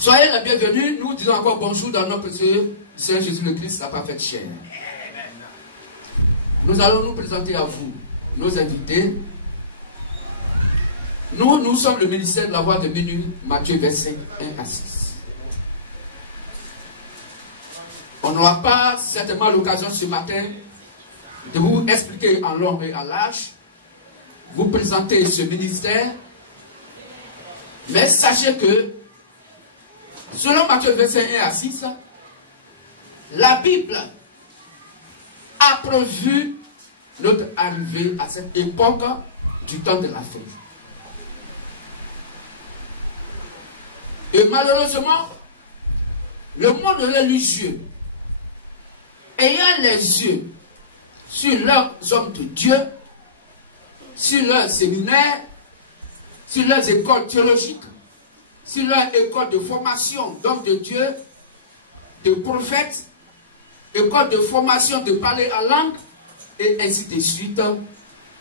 Soyez les bienvenus. Nous disons encore bonjour dans notre Seigneur Jésus le Christ, la parfaite chair. Nous allons nous présenter à vous, nos invités. Nous sommes le ministère de la voix de minuit, Matthieu 25, 1 à 6. On n'aura pas certainement l'occasion ce matin de vous expliquer en long et en large, vous présenter ce ministère, mais sachez que selon Matthieu 25, 1 à 6, la Bible a prévu notre arrivée à cette époque du temps de la fin. Et malheureusement, le monde religieux, ayant les yeux sur leurs hommes de Dieu, sur leurs séminaires, sur leurs écoles théologiques, sur leurs écoles de formation d'hommes de Dieu, de prophètes, écoles de formation de parler à langue, et ainsi de suite,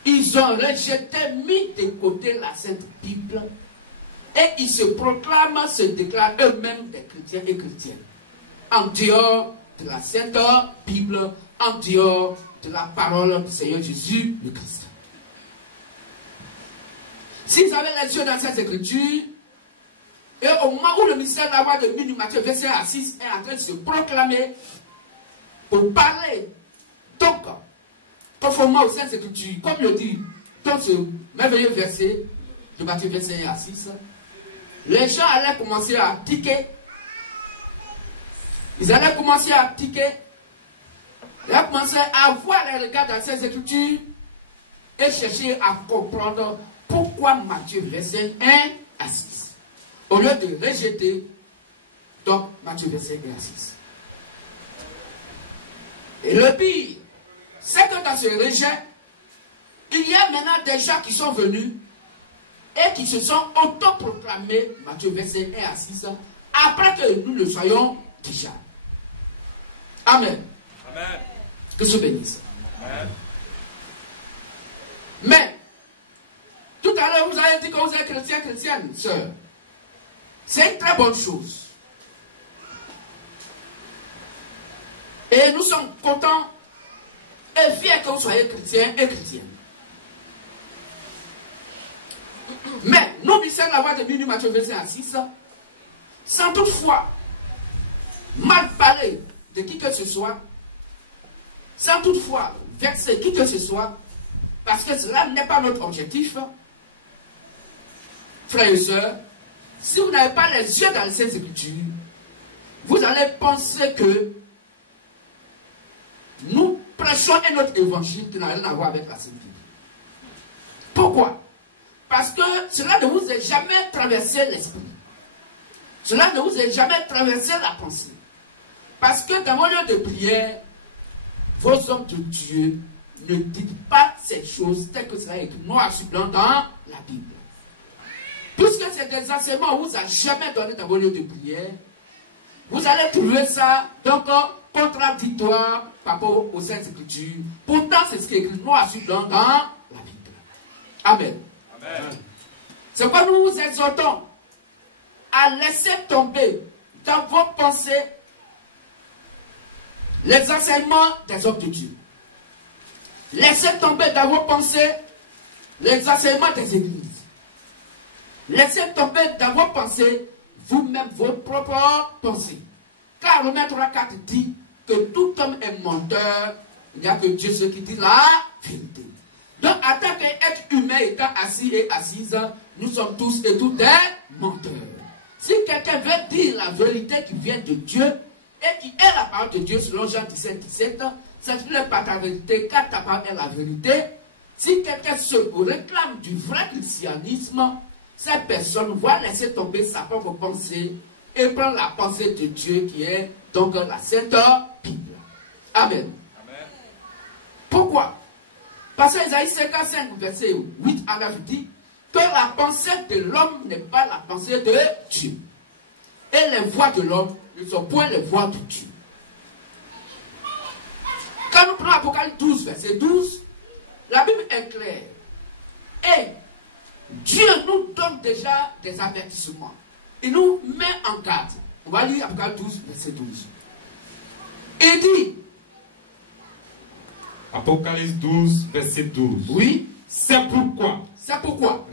ils ont rejeté, mis de côté la Sainte Bible, et ils se proclament, se déclarent eux-mêmes des chrétiens et chrétiennes, en dehors de la Sainte Bible, en dehors de la parole du Seigneur Jésus le Christ. S'ils avaient les yeux dans cette écriture, et au moment où le ministère de la voix de minuit, Matthieu 25 à 6 est en train de se proclamer pour parler, donc, conformément aux Saintes Écritures, comme le dit dans ce merveilleux verset de Matthieu 25 à 6, les gens allaient commencer à tiquer. Ils allaient commencer à tiquer. Ils allaient commencer à avoir les regards dans ces Écritures et chercher à comprendre pourquoi Matthieu 25 1 à 6. Au lieu de rejeter, donc, Matthieu 25 1 à 6. Et le pire, c'est que dans ce rejet, il y a maintenant des gens qui sont venus et qui se sont autoproclamés, Matthieu 25 1 à 6, après que nous le soyons déjà. Amen. Amen. Que se bénisse. Amen. Mais, tout à l'heure, vous avez dit que vous êtes chrétien, chrétienne, sœur. C'est une très bonne chose. Et nous sommes contents et fiers que vous soyez chrétiens et chrétiennes. Mais, nous, ministères de la voix de minuit, Matthieu 25 à 6, sans toutefois mal parler de qui que ce soit, sans toutefois vexer qui que ce soit, parce que cela n'est pas notre objectif, frères et sœurs, si vous n'avez pas les yeux dans les Saintes Écritures, vous allez penser que nous prêchons un autre évangile qui n'a rien à voir avec la Sainte Bible. Pourquoi? Parce que cela ne vous est jamais traversé l'esprit. Cela ne vous est jamais traversé la pensée. Parce que dans vos lieux de prière, vos hommes de Dieu ne dites pas ces choses telles que cela est écrit noir sur blanc dans la Bible. Puisque c'est des enseignements où vous n'avez jamais donné dans vos lieux de prière, vous allez trouver ça donc contradictoire par rapport aux Saintes Écritures. Pourtant, c'est ce qui est écrit noir sur blanc dans la Bible. Amen. Amen. C'est pourquoi nous vous exhortons à laisser tomber dans vos pensées les enseignements des hommes de Dieu. Laissez tomber dans vos pensées les enseignements des églises. Laissez tomber dans vos pensées vous-même vos propres pensées. Car Romains 3,4 dit que tout homme est menteur, il n'y a que Dieu ce qui dit la vérité. Donc, en tant qu'être humain étant assis et assise, nous sommes tous et toutes des menteurs. Si quelqu'un veut dire la vérité qui vient de Dieu et qui est la parole de Dieu selon Jean 17, 17, s'exprime par ta vérité car ta parole est la vérité. Si quelqu'un se réclame du vrai christianisme, cette personne va laisser tomber sa propre pensée et prendre la pensée de Dieu qui est donc la Sainte Bible. Amen. Amen. Pourquoi? Parce que Isaïe 55, verset 8 à 9 dit que la pensée de l'homme n'est pas la pensée de Dieu. Et les voies de l'homme ne sont point les voies de Dieu. Quand nous prenons Apocalypse 12, verset 12, la Bible est claire. Et Dieu nous donne déjà des avertissements. il nous met en garde. On va lire Apocalypse 12, verset 12. Il dit, Apocalypse 12, verset 12. oui, C'est pourquoi,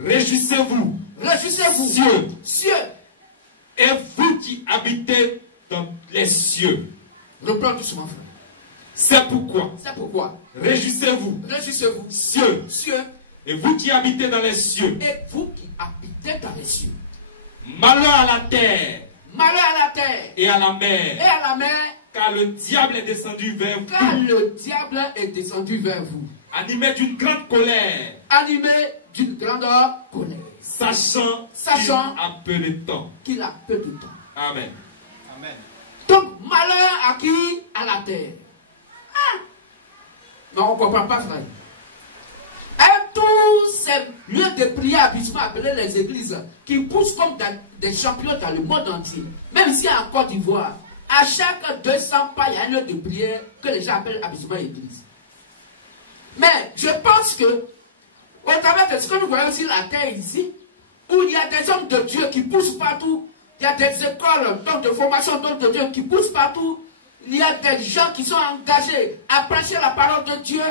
réjouissez-vous, cieux, et vous qui habitez dans les cieux. Reprends doucement, frère. C'est pourquoi, réjouissez-vous, cieux, et vous qui habitez dans les cieux. et vous qui habitez dans les cieux. Malheur à la terre et à la et mer, à la mer, car le diable est descendu vers vous, animé d'une grande colère, sachant qu'il a peu de temps. Amen. Donc, malheur à qui? À la terre. Ah. Non, on ne comprend pas, frère. Et tous ces lieux de prière habituellement appelés les églises, qui poussent comme des champions dans le monde entier, même ici en Côte d'Ivoire, à chaque 200 pas, il y a un lieu de prière que les gens appellent habituellement église. Mais je pense que, au travers de ce que nous voyons aussi la terre ici, où il y a des hommes de Dieu qui poussent partout, il y a des écoles de formation d'hommes de Dieu qui poussent partout, il y a des gens qui sont engagés à prêcher la parole de Dieu,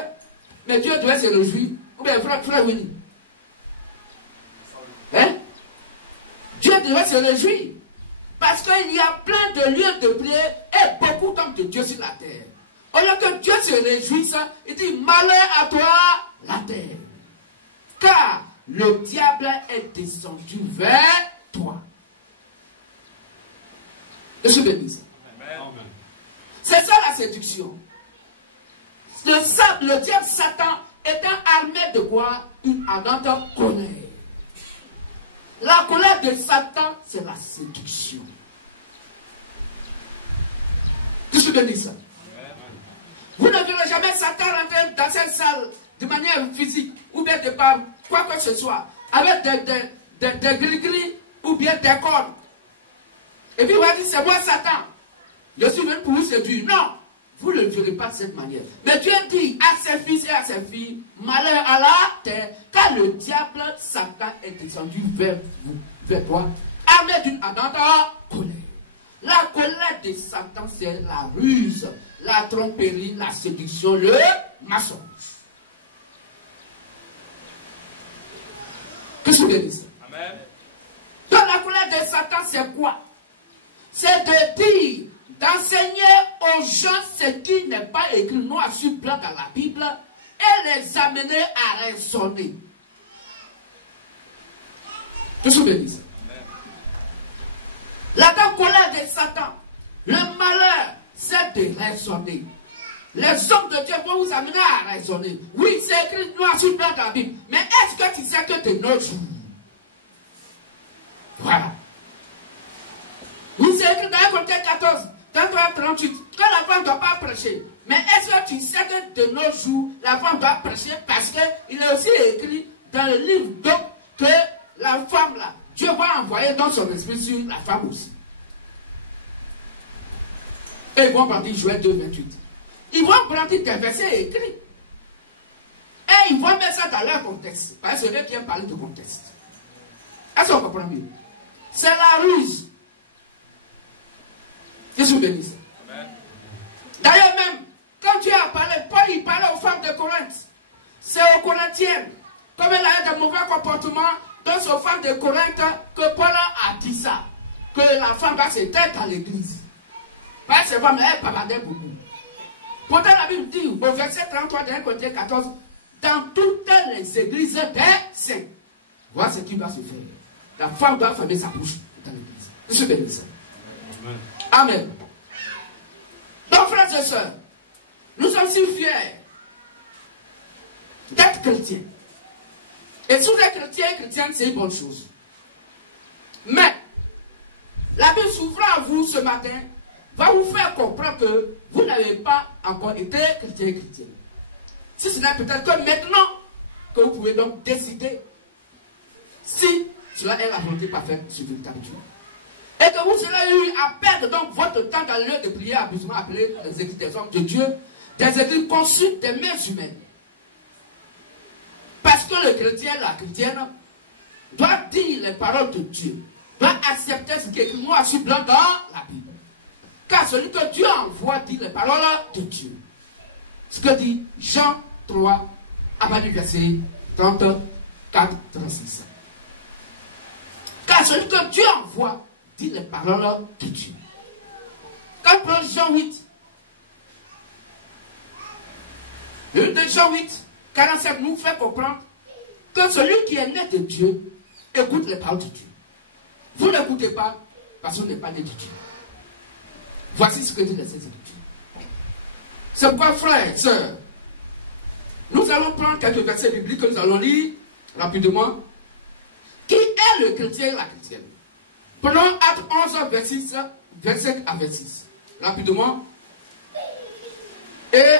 mais Dieu doit se réjouir. Ou bien frère Winnie. Hein? Dieu doit se réjouir. Parce qu'il y a plein de lieux de prière et beaucoup d'hommes de Dieu sur la terre. Au lieu que Dieu se réjouisse, il dit malheur à toi, la terre. Car le diable est descendu vers toi. Je bénisse. C'est ça la séduction. Le diable Satan étant armé de quoi? Une ardente colère. La colère de Satan, c'est la séduction. Que je bénisse ça. Vous ne verrez jamais Satan rentrer dans cette salle de manière physique ou bien de par quoi que ce soit, avec des gris-gris ou bien des cordes. Et puis il va dire, c'est moi Satan. Je suis venu pour vous séduire. Non, vous ne le verrez pas de cette manière. Mais Dieu dit à ses fils et à ses filles, malheur à la terre, car le diable Satan est descendu vers vous, vers toi, armé d'une ardente colère. La colère de Satan, c'est la ruse, la tromperie, la séduction, le mensonge. Que je veux dire? Amen. Donc la colère de Satan, c'est quoi? C'est de dire, d'enseigner aux gens ce qui n'est pas écrit noir sur blanc dans la Bible et les amener à raisonner. Que je veux dire? La colère de Satan, le malheur, c'est de raisonner. Les hommes de Dieu vont vous amener à raisonner. Oui, c'est écrit noir sur blanc dans la Bible. Mais est-ce que tu sais que de nos jours, voilà. Oui, c'est écrit dans 1 Corinthiens 14, 33, 38, que la femme ne doit pas prêcher. Mais est-ce que tu sais que de nos jours, la femme doit prêcher parce qu'il est aussi écrit dans le livre d'Job que la femme là, Dieu va envoyer dans son esprit sur la femme aussi. Et ils vont brandir Joël 2, 28. Ils vont brandir des versets écrits. Et ils vont mettre ça dans leur contexte. Parce que c'est eux qui aiment parler de contexte. Est-ce qu'on comprend mieux? C'est la ruse. Que je vous bénisse. D'ailleurs même, quand Dieu a parlé, Paul il parlait aux femmes de Corinthe. C'est aux Corinthiennes. Comme elle a de mauvais comportements dans ces femmes de Corinthe que Paul a dit ça. Que la femme va se taire dans l'église. Parce que ces femmes, elles bavardaient beaucoup. Pourtant la Bible dit au verset 33 de 1 Corinthiens 14, dans toutes les églises des saints. Voilà ce qui va se faire. La femme doit fermer sa bouche dans l'église. Je suis béni ça. Amen. Donc, frères et sœurs, nous sommes si fiers d'être chrétiens. Et si vous êtes chrétien et chrétienne, c'est une bonne chose. Mais, la Bible s'ouvrant à vous ce matin, va vous faire comprendre que vous n'avez pas encore été chrétien et chrétienne. Si ce n'est peut-être que maintenant que vous pouvez donc décider si cela est la volonté parfaite sur véritable Dieu. Et que vous serez eu à perdre donc votre temps dans le lieu de prière abusivement appelé les églises des hommes de Dieu, des églises conçues des mains humaines. Parce que le chrétien, la chrétienne, doit dire les paroles de Dieu. doit accepter ce qui est écrit noir sur blanc dans la Bible. Car celui que Dieu envoie dit les paroles de Dieu. Ce que dit Jean 3, à partir du verset 34-36. Car celui que Dieu envoie dit les paroles de Dieu. Quand on prend Jean 8, le de Jean 8, 47 nous fait comprendre que celui qui est né de Dieu écoute les paroles de Dieu. Vous n'écoutez pas parce que vous n'êtes pas né de Dieu. Voici ce que dit les Écritures. C'est pourquoi, frères et sœurs, nous allons prendre quelques versets bibliques que nous allons lire rapidement. Qui est le chrétien et la chrétienne? Prenons Actes 11, verset à 26. Rapidement. Et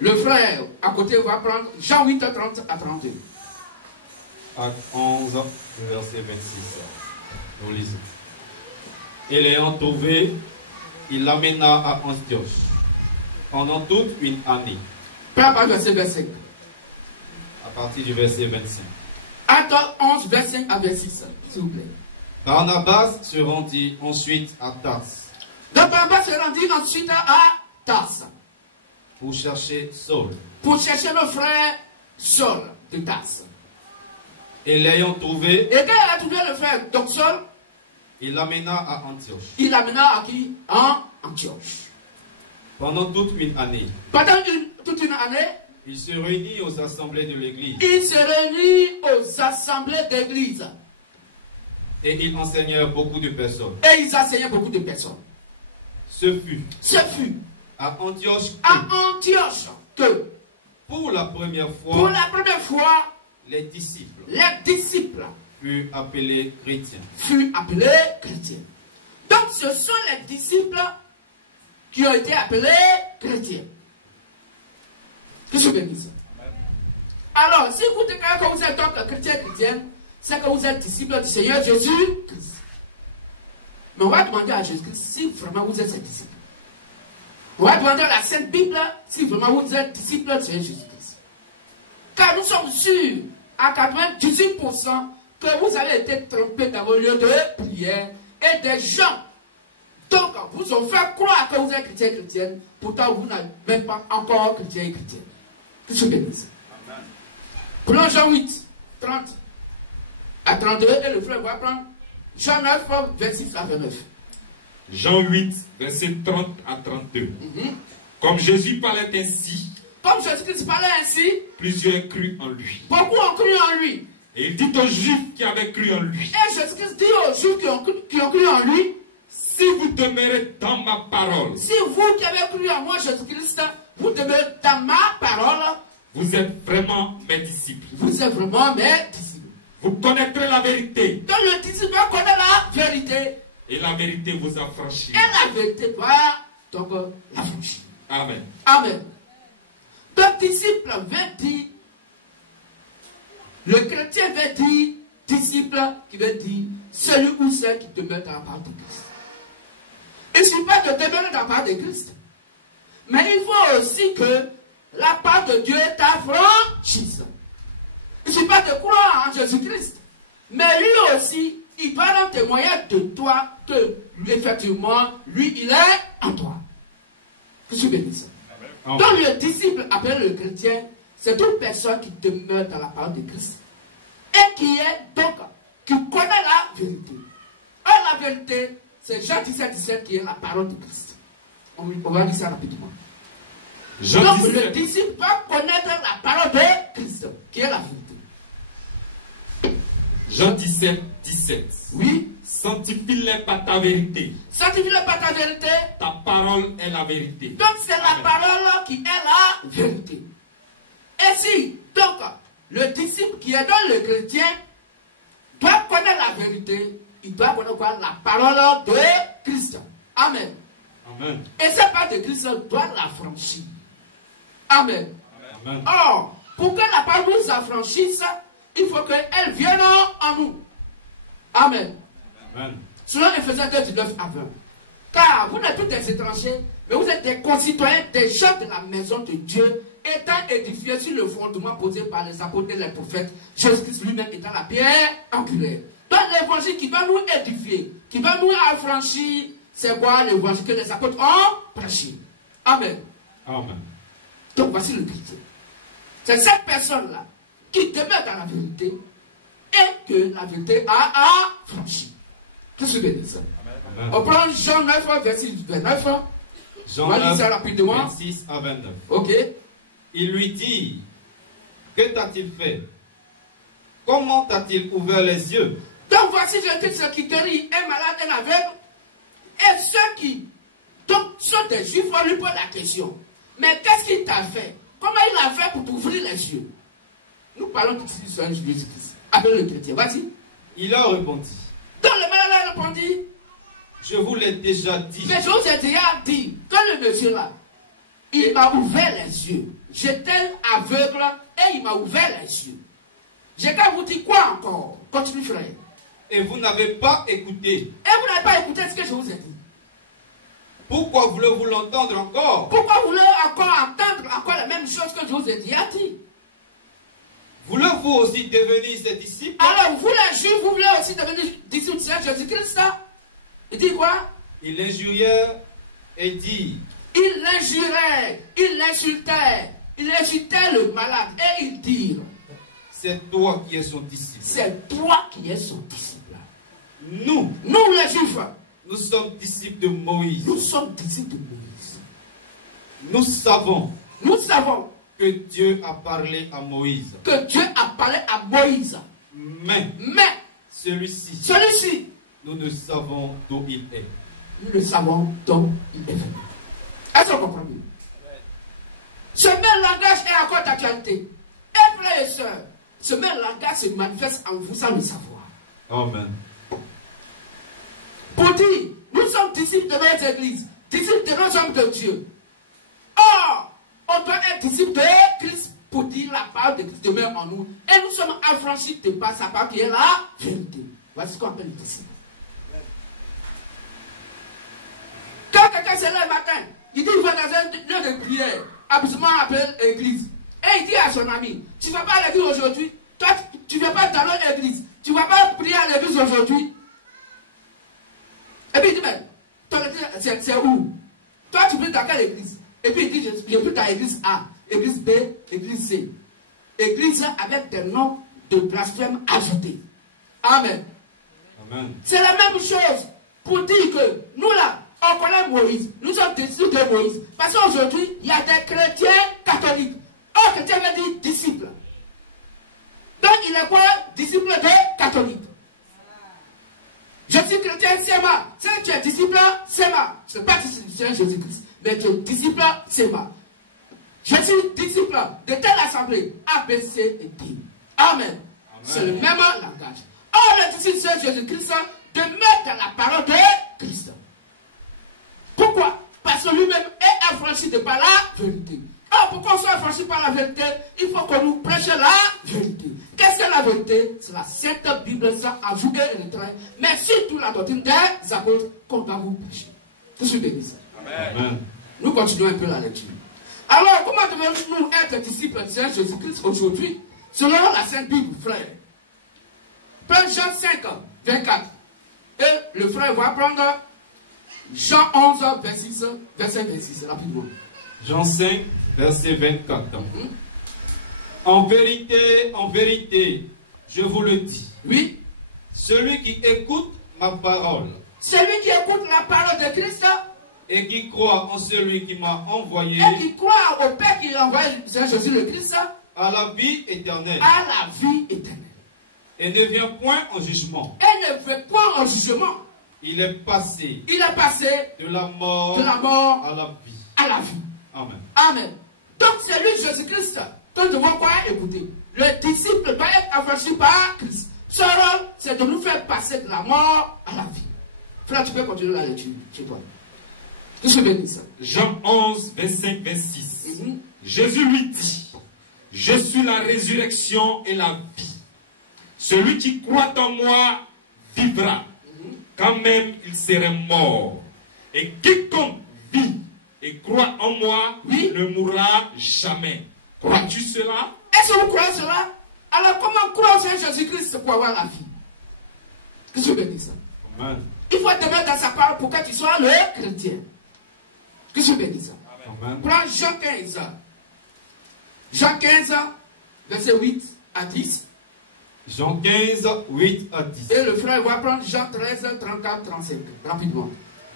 le frère à côté va prendre Jean 8, 30 à 32. Actes 11, verset 26. Nous lisons. Et l'ayant trouvé, il l'amena à Antioche pendant toute une année. Prends par verset 25. À partir du verset 25. Acte 11, verset à 26, s'il vous plaît. Barnabas se rendit ensuite à Tarse. Donc Barnabas se rendit ensuite à Tarse. Pour chercher Saul. Pour chercher le frère Saul de Tarse. Et l'ayant trouvé. Et quand il a trouvé le frère donc Saul, il l'amena à Antioche. Il l'amena à qui? En Antioche. Pendant toute une année. Pendant toute une année. Il se réunit aux assemblées de l'église. Il se réunit aux assemblées d'église. Et il enseignait beaucoup de personnes. Et ils enseignaient beaucoup de personnes. Ce fut à Antioche que pour la première fois, les disciples furent appelés chrétiens. Donc ce sont les disciples qui ont été appelés chrétiens. Que je bénisse. Alors, si vous déclarez que vous êtes donc chrétienne, c'est que vous êtes disciple du Seigneur Jésus-Christ. Mais on va demander à Jésus-Christ si vraiment vous êtes ses disciples. On va demander à la Sainte Bible si vraiment vous êtes disciple du Seigneur Jésus-Christ. Car nous sommes sûrs à 98% que vous avez été trompés dans vos lieux de prière et des gens donc vous ont fait croire que vous êtes chrétienne, pourtant vous n'êtes même pas encore chrétien et chrétienne. Que je bénisse. Prenons Jean 8, 30 à 32 et le frère va prendre Jean 9, 26 à 29. Jean 8, verset 30 à 32. Comme Jésus parlait ainsi, comme Jésus-Christ parlait ainsi, plusieurs crurent en lui. Beaucoup ont cru en lui. Et il dit aux Juifs qui avaient cru en lui. Et Jésus-Christ dit aux Juifs qui ont cru en lui, si vous demeurez dans ma parole. Si vous qui avez cru en moi, Jésus-Christ, vous demeurez dans ma parole. Vous êtes vraiment mes disciples. Vous êtes vraiment mes disciples. Vous connaîtrez la vérité. Donc le disciple connaît la vérité. Et la vérité vous affranchit. Et la vérité doit donc l'affranchir. Amen. Amen. Donc disciple veut dire, le chrétien veut dire, disciple qui veut dire, celui ou celle qui demeure dans la parole de Christ. Il ne suffit pas de demeurer dans la parole de Christ. Mais il faut aussi que la parole de Dieu t'affranchisse. Il ne suffit pas de croire en Jésus-Christ. Mais lui aussi, il va rendre témoignage de toi que, effectivement, lui, il est en toi. Que je bénisse. Donc le disciple appelé le chrétien, c'est toute personne qui demeure dans la parole de Christ. Et qui est donc, qui connaît la vérité. Et la vérité, c'est Jean 17, 17 qui est la parole de Christ. On va dire ça rapidement. Donc le disciple va connaître la parole de Christ, qui est la vérité. Jean 17, 17. Oui. Sanctifie-les par ta vérité. Sanctifie-les par ta vérité. Ta parole est la vérité. Donc c'est la parole qui est la vérité. Et si, donc, le disciple qui est dans le chrétien doit connaître la vérité, il doit connaître quoi? La parole de Christ. Amen. Amen. Et cette parole de Christ doit l'affranchir. Amen. Amen. Or, pour que la parole nous affranchisse, il faut qu'elle vienne en nous. Amen. Amen. Selon Ephésiens 2, 19 à 20. Car vous n'êtes plus des étrangers, mais vous êtes des concitoyens, des gens de la maison de Dieu, étant édifiés sur le fondement posé par les apôtres et les prophètes, Jésus-Christ lui-même étant la pierre angulaire. Dans l'évangile l'évangile qui va nous édifier, qui va nous affranchir, c'est quoi l'évangile que les apôtres ont prêché. Amen. Amen. Donc voici le critère. C'est cette personne-là qui demeure dans la vérité et que la vérité a affranchi. Que se bénisse. On prend Jean 9, verset 29. Jean on va lire 9, ça rapidement. 26 à 29. Ok. Il lui dit, que t'a-t-il fait? Comment t'a-t-il ouvert les yeux? Donc voici, je dis ce qui guérit un malade, un aveugle. Et ceux qui donc, sont des juifs, on lui pose la question. Mais qu'est-ce qu'il t'a fait? Comment il a fait pour t'ouvrir les yeux? Nous parlons de Jésus-Christ. Avec le chrétien, vas-y. Il a répondu. Donc le malade a répondu. Je vous l'ai déjà dit. Mais je vous ai déjà dit que le monsieur là, il m'a ouvert les yeux. J'étais aveugle et il m'a ouvert les yeux. J'ai qu'à vous dire quoi encore? Continue frère. Et vous n'avez pas écouté. Et vous n'avez pas écouté ce que je vous ai dit. Pourquoi voulez-vous l'entendre encore? Pourquoi voulez-vous encore entendre encore la même chose que je vous ai dit? Voulez-vous aussi devenir ses disciples? Alors vous les juifs, vous voulez aussi devenir disciples de Jésus-Christ ça? Il dit quoi? Il l'injuriait et dit. Il l'injurait, il l'insultait, il insultait le malade et il dit. C'est toi qui es son disciple. C'est toi qui es son disciple. Nous les juifs, nous sommes disciples de Moïse. Nous sommes disciples de Moïse. Nous savons que Dieu a parlé à Moïse. Mais celui-ci, nous ne savons d'où il est. Nous ne savons d'où il est venu. Est-ce qu'on comprend bien? Ce même langage est encore d'actualité. Et frères et sœurs, ce même langage se manifeste en vous sans le savoir. Amen. Pour dire, nous sommes disciples de notre église, disciples de nos hommes de Dieu. Or, on doit être disciples de Christ pour dire la parole de Christ demeure en nous. Et nous sommes affranchis de par sa parole qui est la vérité. Voici ce qu'on appelle le disciple. Quand quelqu'un se lève le matin, il dit qu'il va dans un lieu de prière, absolument appelé église. Et il dit à son ami, tu ne vas pas à l'église aujourd'hui, toi tu ne vas pas dans notre église, tu ne vas pas prier à l'église aujourd'hui. Et puis il dit, mais ton église, c'est où? Toi tu pries dans quelle église? Et puis il dit, je prie dans l'église A, église B, église C. Église avec des noms de blasphème ajoutés. Amen. Amen. C'est la même chose pour dire que nous là, on connaît Moïse, nous sommes des disciples de Moïse. Parce qu'aujourd'hui, il y a des chrétiens catholiques. Un chrétien veut dire disciple. Donc il est quoi? Disciple de catholique. Je suis chrétien, c'est moi. Si tu es disciple, c'est moi. Je ne suis pas disciple de Jésus-Christ, mais tu es disciple, c'est moi. Je suis disciple de telle assemblée, A, B, C et D. Amen. C'est le même langage. Or, le disciple de Jésus-Christ demeure dans la parole de Christ. Pourquoi? Parce que lui-même est affranchi de par la vérité. Alors, pour qu'on soit affranchi par la vérité, il faut qu'on nous prêche la vérité. Qu'est-ce que la vérité? C'est la Sainte Bible, ça, à vous et le train, mais surtout la doctrine des apôtres qu'on va vous prêcher. Je suis béni. Amen. Nous continuons un peu la lecture. Alors, comment devons-nous être disciples de Jésus-Christ aujourd'hui, selon la Sainte Bible, frère? Prends Jean 5, 24. Et le frère va prendre Jean 11, verset 26, rapidement. Jean 5, verset 24. En vérité, je vous le dis. Oui. Celui qui écoute ma parole. Celui qui écoute la parole de Christ. Et qui croit en celui qui m'a envoyé. Et qui croit au Père qui a envoyé Jésus le Christ. À la vie éternelle. À la vie éternelle. Et ne vient point en jugement. Et ne vient point en jugement. Il est passé. De la mort à la vie. À la vie. Amen. Amen. Donc c'est lui Jésus-Christ que nous devons quoi écouter. Le disciple doit être affranchi par Christ. Son rôle, c'est de nous faire passer de la mort à la vie. Frère, tu peux continuer la lecture chez toi. Que je bénisse. Jean 11, 25, 26. Jésus lui dit, je suis la résurrection et la vie. Celui qui croit en moi vivra, quand même il serait mort. Et quiconque vit et croit en moi ne mourra jamais. Crois-tu cela? Est-ce que vous croyez cela? Alors comment croire en Jésus-Christ pour avoir la vie? Que je bénisse ça. Amen. Il faut demeurer dans sa parole pour que tu sois le chrétien. Que je bénisse ça. Amen. Prends Jean 15. Jean 15, verset 8 à 10. Jean 15, 8 à 10. Et le frère va prendre Jean 13, 34, 35. Rapidement.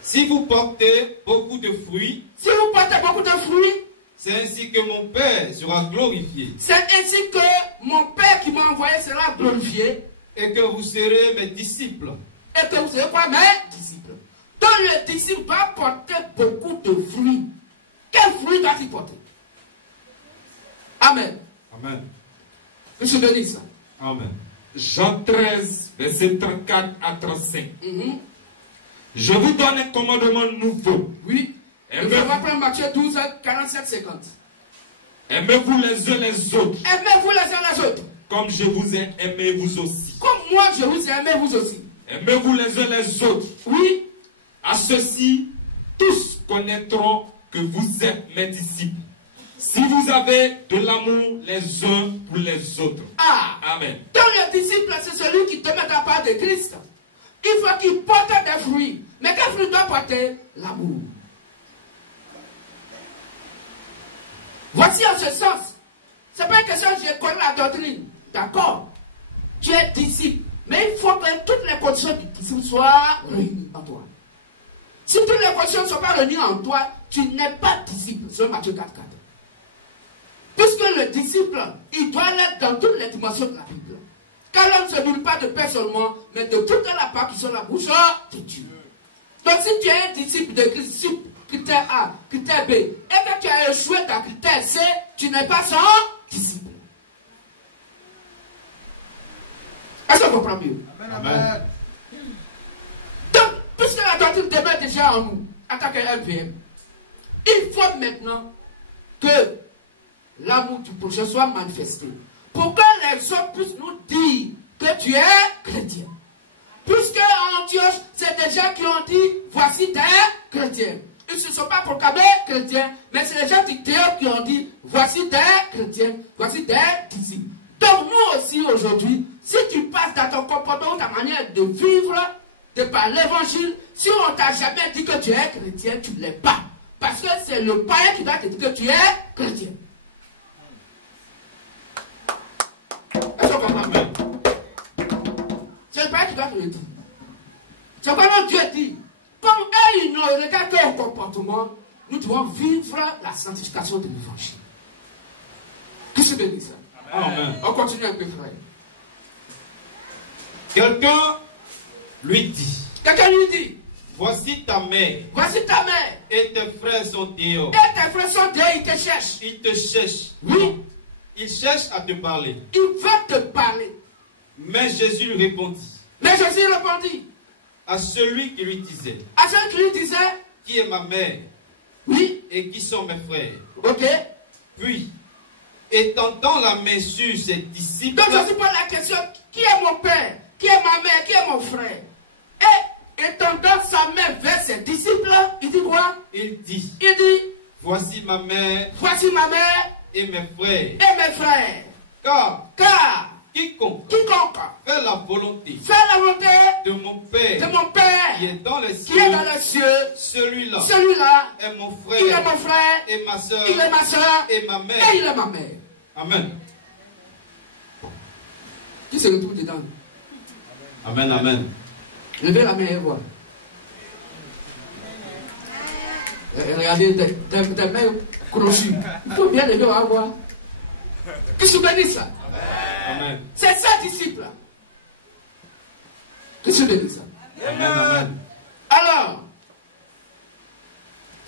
Si vous portez beaucoup de fruits, Si vous portez beaucoup de fruits, c'est ainsi que mon Père sera glorifié c'est ainsi que mon Père qui m'a envoyé sera glorifié. et que vous serez mes disciples. Et que vous serez quoi? Mes disciples. Donc le disciple doit porter beaucoup de fruits. Quel fruit doit-il porter? Amen. Amen. Monsieur bénisse. Amen. Jean 13, verset 34 à 35. Je vous donne un commandement nouveau. Oui. Et on va prendre Matthieu 12, 47, 50. Aimez-vous les uns les autres. Aimez-vous les uns les autres. Comme je vous ai aimé vous aussi. Comme moi je vous ai aimé, vous aussi. Aimez-vous les uns les autres. Oui. À ceux-ci, tous connaîtront que vous êtes mes disciples. Si vous avez de l'amour les uns pour les autres. Ah. Amen. Donc le disciple, c'est celui qui te met à la part de Christ. Il faut qu'il porte des fruits. Mais quel fruit doit porter? L'amour. Voici en ce sens. C'est pas une question de je connais la doctrine. D'accord. Tu es disciple. Mais il faut que toutes les conditions du disciple soient réunies en toi. Si toutes les conditions ne sont pas réunies en toi, tu n'es pas disciple. C'est Matthieu 4, 4. Puisque le disciple, il doit l'être dans toutes les dimensions de la Bible. Car l'homme ne se nourrit pas de pain seulement, mais de toute la part qui sont la bouche de Dieu. Donc si tu es un disciple de Christ, sur critère A, critère B, et que tu as échoué dans critère C, tu n'es pas son disciple. Est-ce qu'on comprend mieux? Amen. Donc, puisque la doctrine demeure déjà en nous, en tant qu'MVM, il faut maintenant que l'amour du prochain soit manifesté. Pour que les autres puissent nous dire que tu es chrétien. Puisque en Antioche, c'est des gens qui ont dit, voici des chrétiens. Ils ne se sont pas proclamés chrétiens, mais c'est les gens du théâtre qui ont dit, voici des chrétiens, voici des disciples. Donc nous aussi aujourd'hui, si tu passes dans ton comportement, ta manière de vivre, de par l'évangile, si on ne t'a jamais dit que tu es chrétien, tu ne l'es pas. Parce que c'est le païen qui doit te dire que tu es chrétien. Est-ce qu'on comprend bien? C'est le païen qui doit te le dire. C'est comment Dieu dit. Comme eux, ils ne regardent que au comportement, nous devons vivre la sanctification de l'évangile. Que se bénisse ça? Amen. On continue un peu, frère. Quelqu'un lui dit, Quelqu'un lui dit, voici ta mère voici ta mère. et tes frères sont dehors. Et tes frères sont dehors, ils te cherchent. Ils te cherchent. Oui. Ils cherchent à te parler. Ils veulent te parler. Mais Jésus lui répondit Mais Jésus répondit à celui qui lui disait, à celui qui lui disait, qui est ma mère oui, et qui sont mes frères. ok. Puis, étendant la main sur ses disciples, Donc Jésus pose la question, qui est mon père? Qui est ma mère? Qui est mon frère? Et étendant sa main vers ses disciples, il dit quoi? il dit, Il dit, voici ma mère voici ma mère et mes frères. et mes frères. Car Quiconque quiconque fait la volonté fait la volonté de mon Père de mon Père qui est dans les qui est cieux, dans les cieux, celui-là celui-là, est mon il est frère mon frère, et ma soeur il est ma soeur et ma et mère. il est ma mère. Amen. Qui se retrouve dedans? Amen, amen. Levez la main et voir. Regardez des mains crochues. Il faut bien lever à voir. Que se bénisse là. Amen. C'est ça, disciple. Que se bénisse là. Amen, amen. Alors,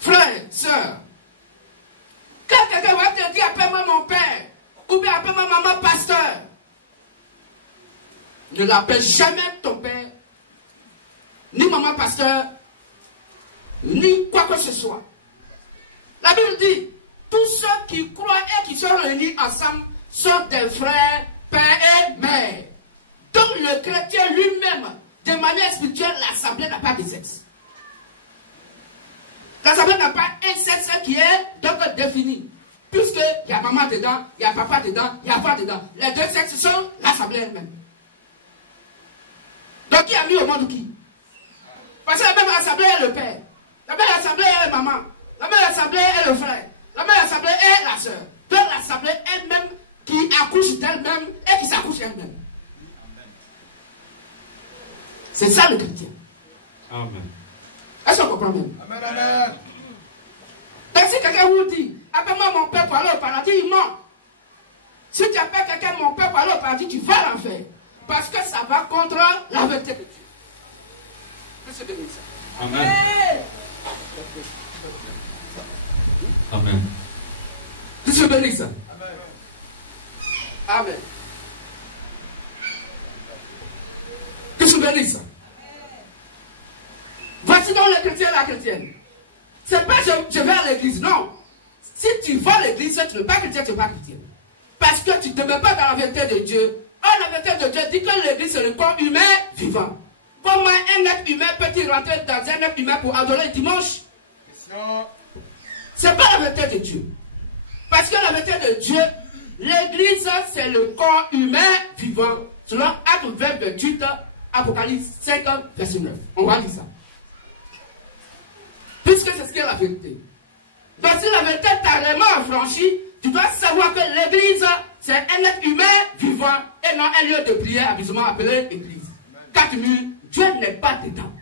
frère, soeur, quand quelqu'un va te dire appelle-moi mon père, ou bien appelle-moi maman pasteur, ne l'appelle jamais ton père, ni maman pasteur, ni quoi que ce soit. La Bible dit, tous ceux qui croient et qui sont réunis ensemble sont des frères, père et mère. Donc le chrétien lui-même, de manière spirituelle, l'assemblée n'a pas de sexe. L'assemblée n'a pas un sexe qui est donc défini. Puisqu'il y a maman dedans, il y a papa dedans, il y a papa dedans. Les deux sexes sont l'assemblée elle-même. Donc qui a mis au monde qui? Parce que la même assemblée est le père. La même assemblée est la maman. La même assemblée est le frère. La même assemblée est la soeur. Donc l'assemblée elle-même qui accouche d'elle-même et qui s'accouche elle-même. C'est ça le chrétien. Amen. Est-ce qu'on comprend même? Amen, amen. Donc si quelqu'un vous dit, appelle-moi mon père pour aller au paradis, il ment. Si tu appelles quelqu'un mon père pour aller au paradis, tu vas l'enfer. Parce que ça va contre la vérité de Dieu. Que se bénisse ça. Amen. Amen. Que se bénisse ça. Amen. Que se bénisse ça. Voici donc le chrétien et la chrétienne. C'est pas je vais à l'église, non. Si tu vas à l'église, tu n'es pas chrétien, tu n'es pas chrétien. Parce que tu ne te mets pas dans la vérité de Dieu. Or, la vérité de Dieu dit que l'église c'est le corps humain vivant. Comment un être humain peut-il rentrer dans un être humain pour adorer le dimanche? C'est pas la vérité de Dieu. Parce que la vérité de Dieu, l'église c'est le corps humain vivant. Selon Actes 20, 28, Apocalypse 5, verset 9. On va lire ça. Puisque c'est ce qui est la vérité. Donc si la vérité t'a vraiment affranchi, tu dois savoir que l'église, c'est un être humain vivant et non un lieu de prière habituellement appelé église. 4 minutes, Dieu n'est pas dedans.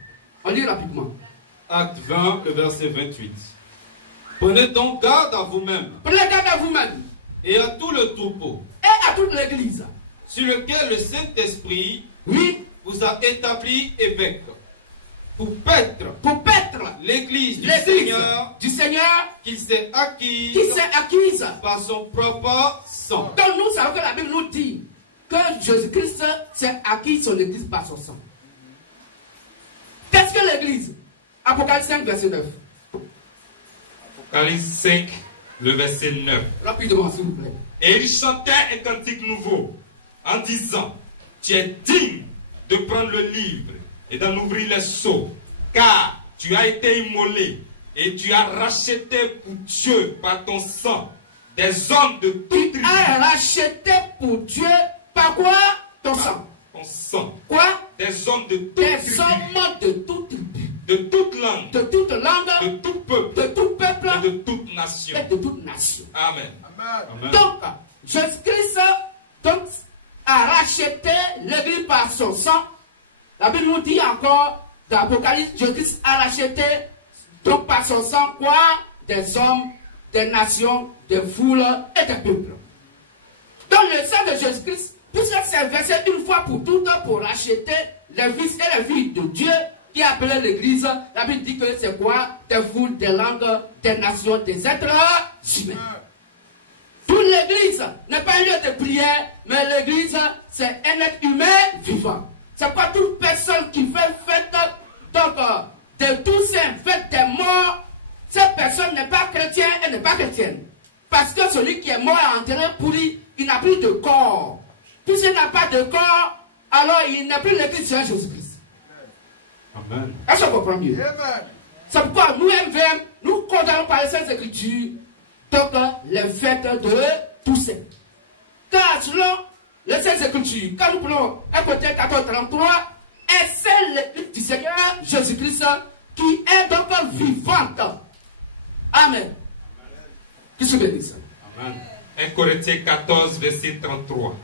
On lit rapidement. Acte 20, le verset 28. Prenez donc garde à vous-même. Prenez garde à vous-même. Et à tout le troupeau. Et à toute l'église. Sur lequel le Saint-Esprit Oui. vous a établi évêque. Pour paître l'église du Seigneur qui s'est acquise par son propre sang. Donc nous savons que la Bible nous dit que Jésus-Christ s'est acquis son église par son sang. Qu'est-ce que l'église? Apocalypse 5, verset 9. Apocalypse 5, le verset 9. Rapidement, s'il vous plaît. Et il chantait un cantique nouveau en disant: tu es digne de prendre le livre et d'en ouvrir les sceaux, car tu as été immolé et tu as racheté pour Dieu par ton sang des hommes de toute tribu. Tu as racheté pour Dieu par quoi? Ton sang. Ton sang. Quoi? Des hommes de toute des tribu. hommes de toute tribu. De toute langue. De toute langue. De tout peuple. De tout peuple. Et de toute nation. Et de toute nation. Amen. Amen. Donc, Jésus-Christ a racheté l'église par son sang. La Bible nous dit encore, dans l'Apocalypse, Jésus-Christ a racheté, donc par son sang, quoi? Des hommes, des nations, des foules et des peuples. Donc le sang de Jésus-Christ, puisque c'est versé une fois pour toutes pour racheter les fils et les filles de Dieu qui appelait l'église, la Bible dit que c'est quoi? Des foules, des langues, des nations, des êtres humains. Toute l'église n'est pas un lieu de prière, mais l'église c'est un être humain vivant. C'est pas toute personne qui fait fête donc de tous saints, fête des morts. Cette personne n'est pas chrétienne et n'est pas chrétienne. Parce que celui qui est mort est enterré pourri, il n'a plus de corps. Puisqu'il n'a pas de corps, alors il n'a plus l'église de Jésus-Christ. Amen. Est-ce qu'on comprend mieux? C'est pourquoi nous, MVM, nous condamnons par les Saintes Écritures donc les fêtes de tous saints. Car selon les Saintes Écritures, quand nous prenons 1 Corinthiens 14, 33, et c'est l'église du Seigneur Jésus-Christ qui est donc vivante. Amen. Qui se bénisse. Amen. 1 Corinthiens 14, verset 33.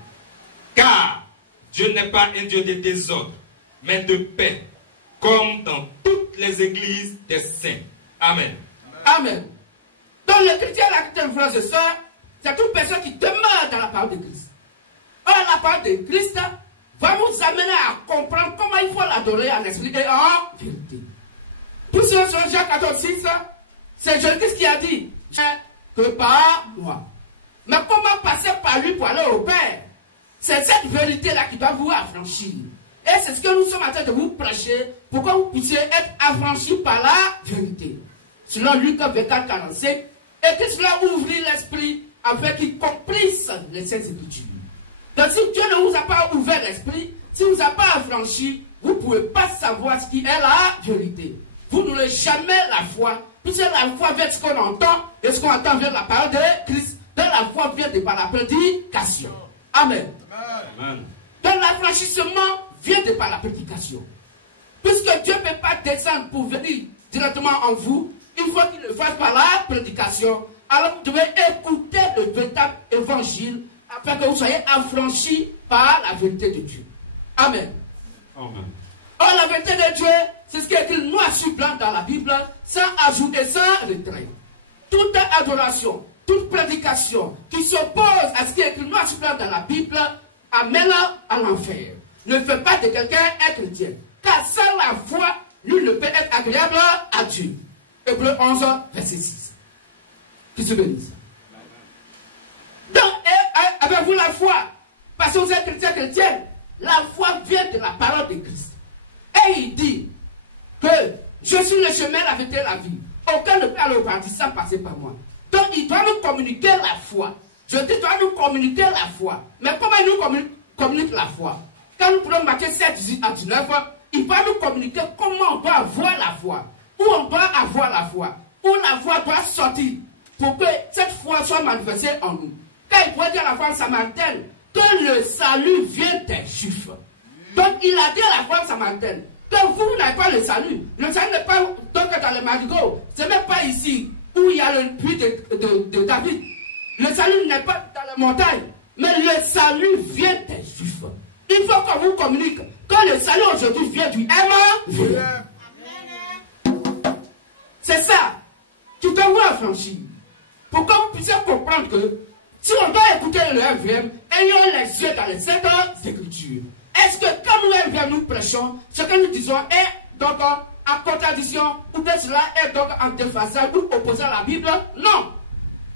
Car Dieu n'est pas un Dieu de désordre, mais de paix, comme dans toutes les églises des saints. Amen. Amen. Donc le chrétien, la chrétienne, frères et sœurs, c'est toute personne qui demeure dans la parole de Christ. Or, la parole de Christ va nous amener à comprendre comment il faut l'adorer en esprit et en vérité. Pour ceux sur Jean 14, 6, c'est Jésus-Christ qui a dit que par moi. Mais comment passer par lui pour aller au Père? C'est cette vérité-là qui doit vous affranchir. Et c'est ce que nous sommes en train de vous prêcher pour que vous puissiez être affranchis par la vérité. Selon Luc 24, 45, et que cela ouvre l'esprit afin qu'il comprisse les Saintes Écritures. Donc si Dieu ne vous a pas ouvert l'esprit, si vous a pas affranchi, vous ne pouvez pas savoir ce qui est la vérité. Vous n'aurez jamais la foi. Puisque la foi vient de ce qu'on entend, et ce qu'on entend vient de la parole de Christ. Donc la foi vient de par la prédication. Amen. Amen. Donc l'affranchissement vient de par la prédication. Puisque Dieu ne peut pas descendre pour venir directement en vous, il faut qu'il le fasse par la prédication. Alors vous devez écouter le véritable évangile afin que vous soyez affranchis par la vérité de Dieu. Amen. Amen. Or, la vérité de Dieu, c'est ce qui est écrit noir sur blanc dans la Bible, sans ajout et sans retrait. Toute adoration, toute prédication qui s'oppose à ce qui est écrit noir sur blanc dans la Bible, amène à l'enfer. Ne fait pas de quelqu'un un chrétien. Car sans la foi, nul ne peut être agréable à Dieu. Hébreux 11, verset 6. Qui se bénisse. Donc, avez-vous la foi? Parce que vous êtes chrétienne, la foi vient de la parole de Christ. Et il dit que je suis le chemin, la vérité et la vie. Aucun ne peut aller au paradis sans passer par moi. Donc, il doit nous communiquer la foi. Je dis, il doit nous communiquer la foi. Mais comment il nous communique la foi? Quand nous prenons Matthieu 7, 18 à 19, il va nous communiquer comment on doit avoir la foi. Où on doit avoir la foi. Où la foi doit sortir. Pour que cette foi soit manifestée en nous. Quand il pourrait dire à la femme samaritaine que le salut vient des Juifs. Donc il a dit à la femme samaritaine que vous n'avez pas le salut. Le salut n'est pas donc dans le marigot. Ce n'est même pas ici où il y a le puits de David. Le salut n'est pas dans les montagnes. Mais le salut vient des Juifs. Il faut qu'on vous communique que le salut aujourd'hui vient du MV. C'est ça qui doit vous affranchir. Pour que vous puissiez comprendre que si on doit écouter le MVM, ayons les yeux dans les Saintes Écritures. Est-ce que quand nous MVM nous prêchons, ce que nous disons est donc en contradiction ou bien cela est donc en déphasage ou opposé à la Bible? Non.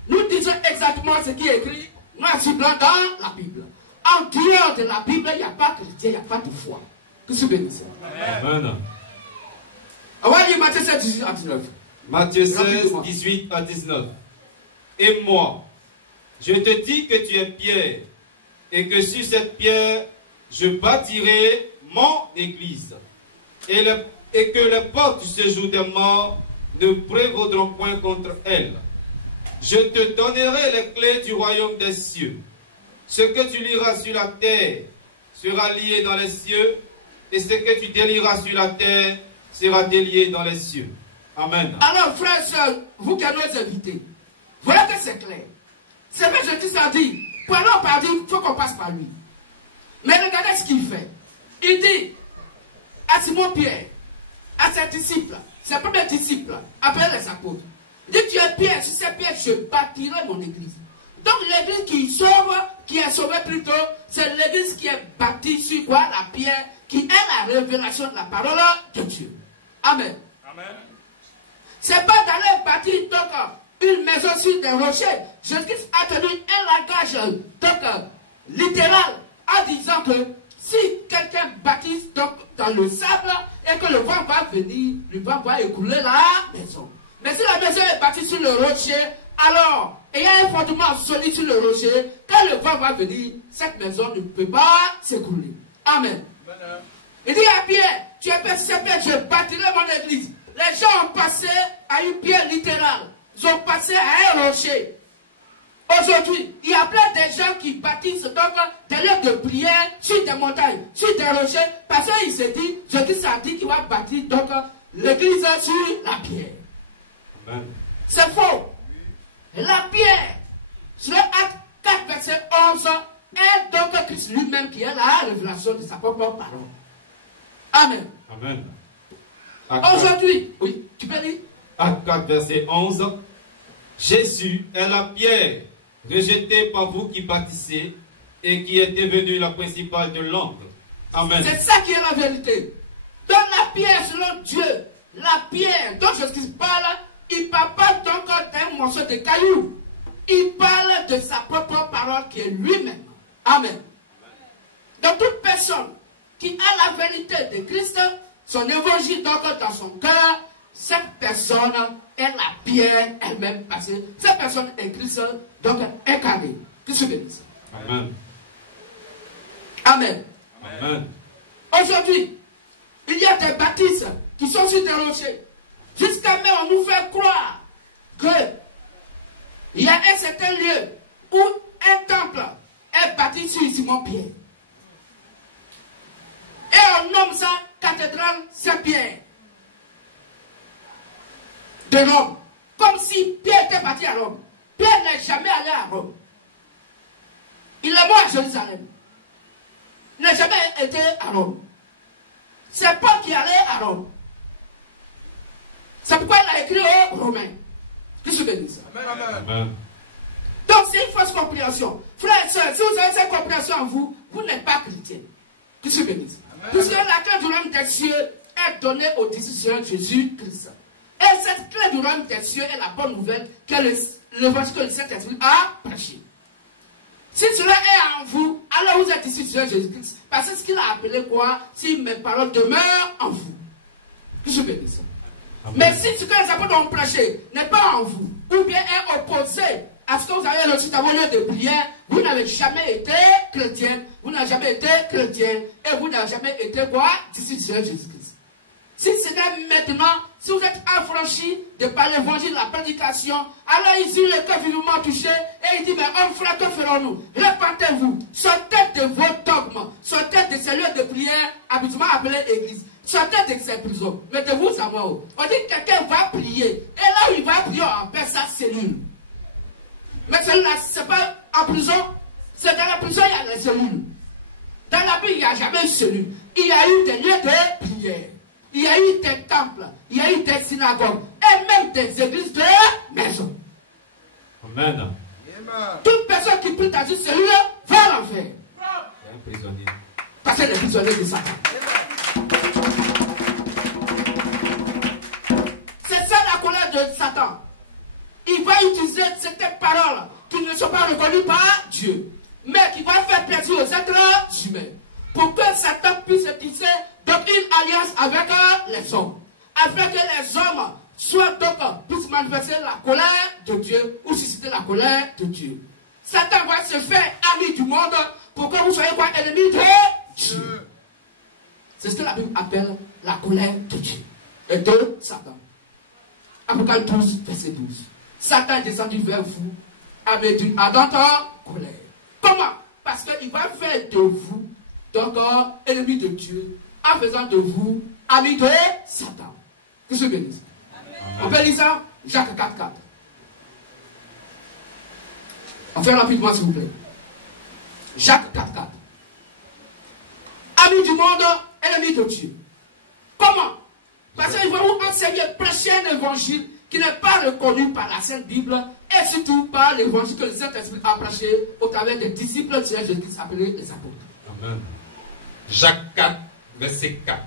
Nous disons exactement ce qui est écrit noir sur blanc dans la Bible. En dehors de la Bible, il n'y a pas de chrétien, il n'y a pas de foi. Que se bénisse. Amen. On va lire Matthieu 16, 18 à 19. Matthieu 16, 18 à 19. Et moi, je te dis que tu es Pierre, et que sur cette pierre, je bâtirai mon église, et que les portes du séjour des morts ne prévaudront point contre elle. Je te donnerai les clés du royaume des cieux. Ce que tu liras sur la terre sera lié dans les cieux, et ce que tu délieras sur la terre sera délié dans les cieux. Amen. Alors, frères et sœurs, vous qui nous invitez, voilà que c'est clair. C'est vrai, je dis ça dit, pour aller au paradis, il faut qu'on passe par lui. Mais regardez ce qu'il fait. Il dit à Simon Pierre, à ses disciples, ses premiers disciples, après les apôtres, il dit, tu es Pierre, sur cette pierre, je bâtirai mon église. Donc l'église qui sauve, qui est sauvée plutôt, c'est l'église qui est bâtie sur quoi? La pierre, qui est la révélation de la parole de Dieu. Amen. Amen. C'est pas d'aller bâtir donc une maison sur des rochers. Jésus a tenu un langage donc littéral en disant que si quelqu'un bâtit donc dans le sable et que le vent va venir, le vent va écouler la maison. Mais si la maison est bâtie sur le rocher, alors il y a un fondement solide sur le rocher, quand le vent va venir, cette maison ne peut pas s'écrouler. Amen. Il dit à Pierre, tu es Pierre, je bâtirai mon église. Les gens ont passé à une pierre littérale. Ils ont passé à un rocher. Aujourd'hui, il y a plein de gens qui bâtissent donc des lieux de prière sur des montagnes, sur des rochers, parce qu'il se dit, Jésus s'est dit qu'il va bâtir donc l'église sur la pierre. Amen. C'est faux. La pierre, sur Acte 4, verset 11, est donc Christ lui-même qui est la révélation de sa propre parole. Amen. Amen. Aujourd'hui, oui, tu peux lire? Acte 4, verset 11. Jésus est la pierre rejetée par vous qui bâtissez et qui est devenue la principale de l'angle. Amen. C'est ça qui est la vérité. Dans la pierre, selon Dieu, la pierre dont Jésus parle, il ne parle pas donc d'un morceau de caillou. Il parle de sa propre parole qui est lui-même. Amen. Donc toute personne qui a la vérité de Christ, son évangile donc dans son cœur, cette personne est la pierre elle-même parce que cette personne est Christ donc incarné. Que se bénisse. Amen. Amen. Amen. Aujourd'hui, il y a des bâtisses qui sont sur des rochers. Jusqu'à même on nous fait croire qu'il y a un certain lieu où un temple est bâti sur Simon Pierre. Et on nomme ça cathédrale Saint-Pierre de Rome. Comme si Pierre était parti à Rome. Pierre n'est jamais allé à Rome. Il est mort à Jérusalem. Il n'a jamais été à Rome. C'est Paul qui est allé à Rome. C'est pourquoi il a écrit aux Romains. Que se bénisse. Amen. Donc c'est une fausse compréhension. Frères et sœurs, si vous avez cette compréhension en vous, vous n'êtes pas chrétien. Que se bénisse. Puisque la clé du royaume des cieux est donnée au disciples de Jésus-Christ. Et cette clé du royaume des cieux est la bonne nouvelle que l'évangile que le Saint-Esprit a prêché. Si cela est en vous, alors vous êtes disciples de Jésus-Christ. Parce que ce qu'il a appelé quoi? Si mes paroles demeurent en vous. Que je bénisse. Mais si ce que les apôtres ont prêché n'est pas en vous, ou bien est opposé à ce que vous avez reçu dans vos lieux de prière, vous n'avez jamais été chrétien, vous n'avez jamais été chrétien, et vous n'avez jamais été quoi? Disciple de Jésus-Christ. Si ce n'est maintenant, si vous êtes affranchis de par l'évangile, la prédication, alors ici le cœur vivement touché, et il dit, mais homme frère, que ferons-nous? Répentez-vous, sortez de vos dogmes, sortez de ces lieux de prière, habituellement appelés église. Sortez de ces prisons, mettez-vous à moi. On dit que quelqu'un va prier, et là où il va prier, on appelle sa cellule. Mais celle-là, c'est pas en prison, c'est dans la prison, il y a les cellules. Dans la Bible, il n'y a jamais eu cellule. Il y a eu des lieux de prière. Il y a eu des temples, il y a eu des synagogues, et même des églises de maison. Amen. Toute personne qui prie dans une cellule va à l'enfer. Parce que les prisonniers de Satan. C'est ça la colère de Satan. Il va utiliser certaines paroles qui ne sont pas reconnues par Dieu, mais qui vont faire plaisir aux êtres humains. Pour que Satan puisse tisser donc une alliance avec les hommes. Afin que les hommes soient donc, puissent manifester la colère de Dieu ou susciter la colère de Dieu. Satan va se faire ami du monde pour que vous soyez quoi? Ennemis de Dieu. C'est ce que la Bible appelle la colère de Dieu et de Satan. Apocalypse 12, verset 12. Satan est descendu vers vous avec une ardente colère. Comment? Parce qu'il va faire de vous donc ennemis de Dieu en faisant de vous amis de Satan. Que se bénisse. On peut lire ça? Jacques 4, 4. On fait rapidement s'il vous plaît. Jacques 4, 4. Amis du monde, ennemis de Dieu. Comment? Parce qu'il va vous enseigner, prêcher un évangile qui n'est pas reconnu par la Sainte Bible et surtout par l'évangile que le Saint-Esprit a prêché au travers des disciples de Jésus-Christ appelés les apôtres. Amen. Jacques 4, verset 4.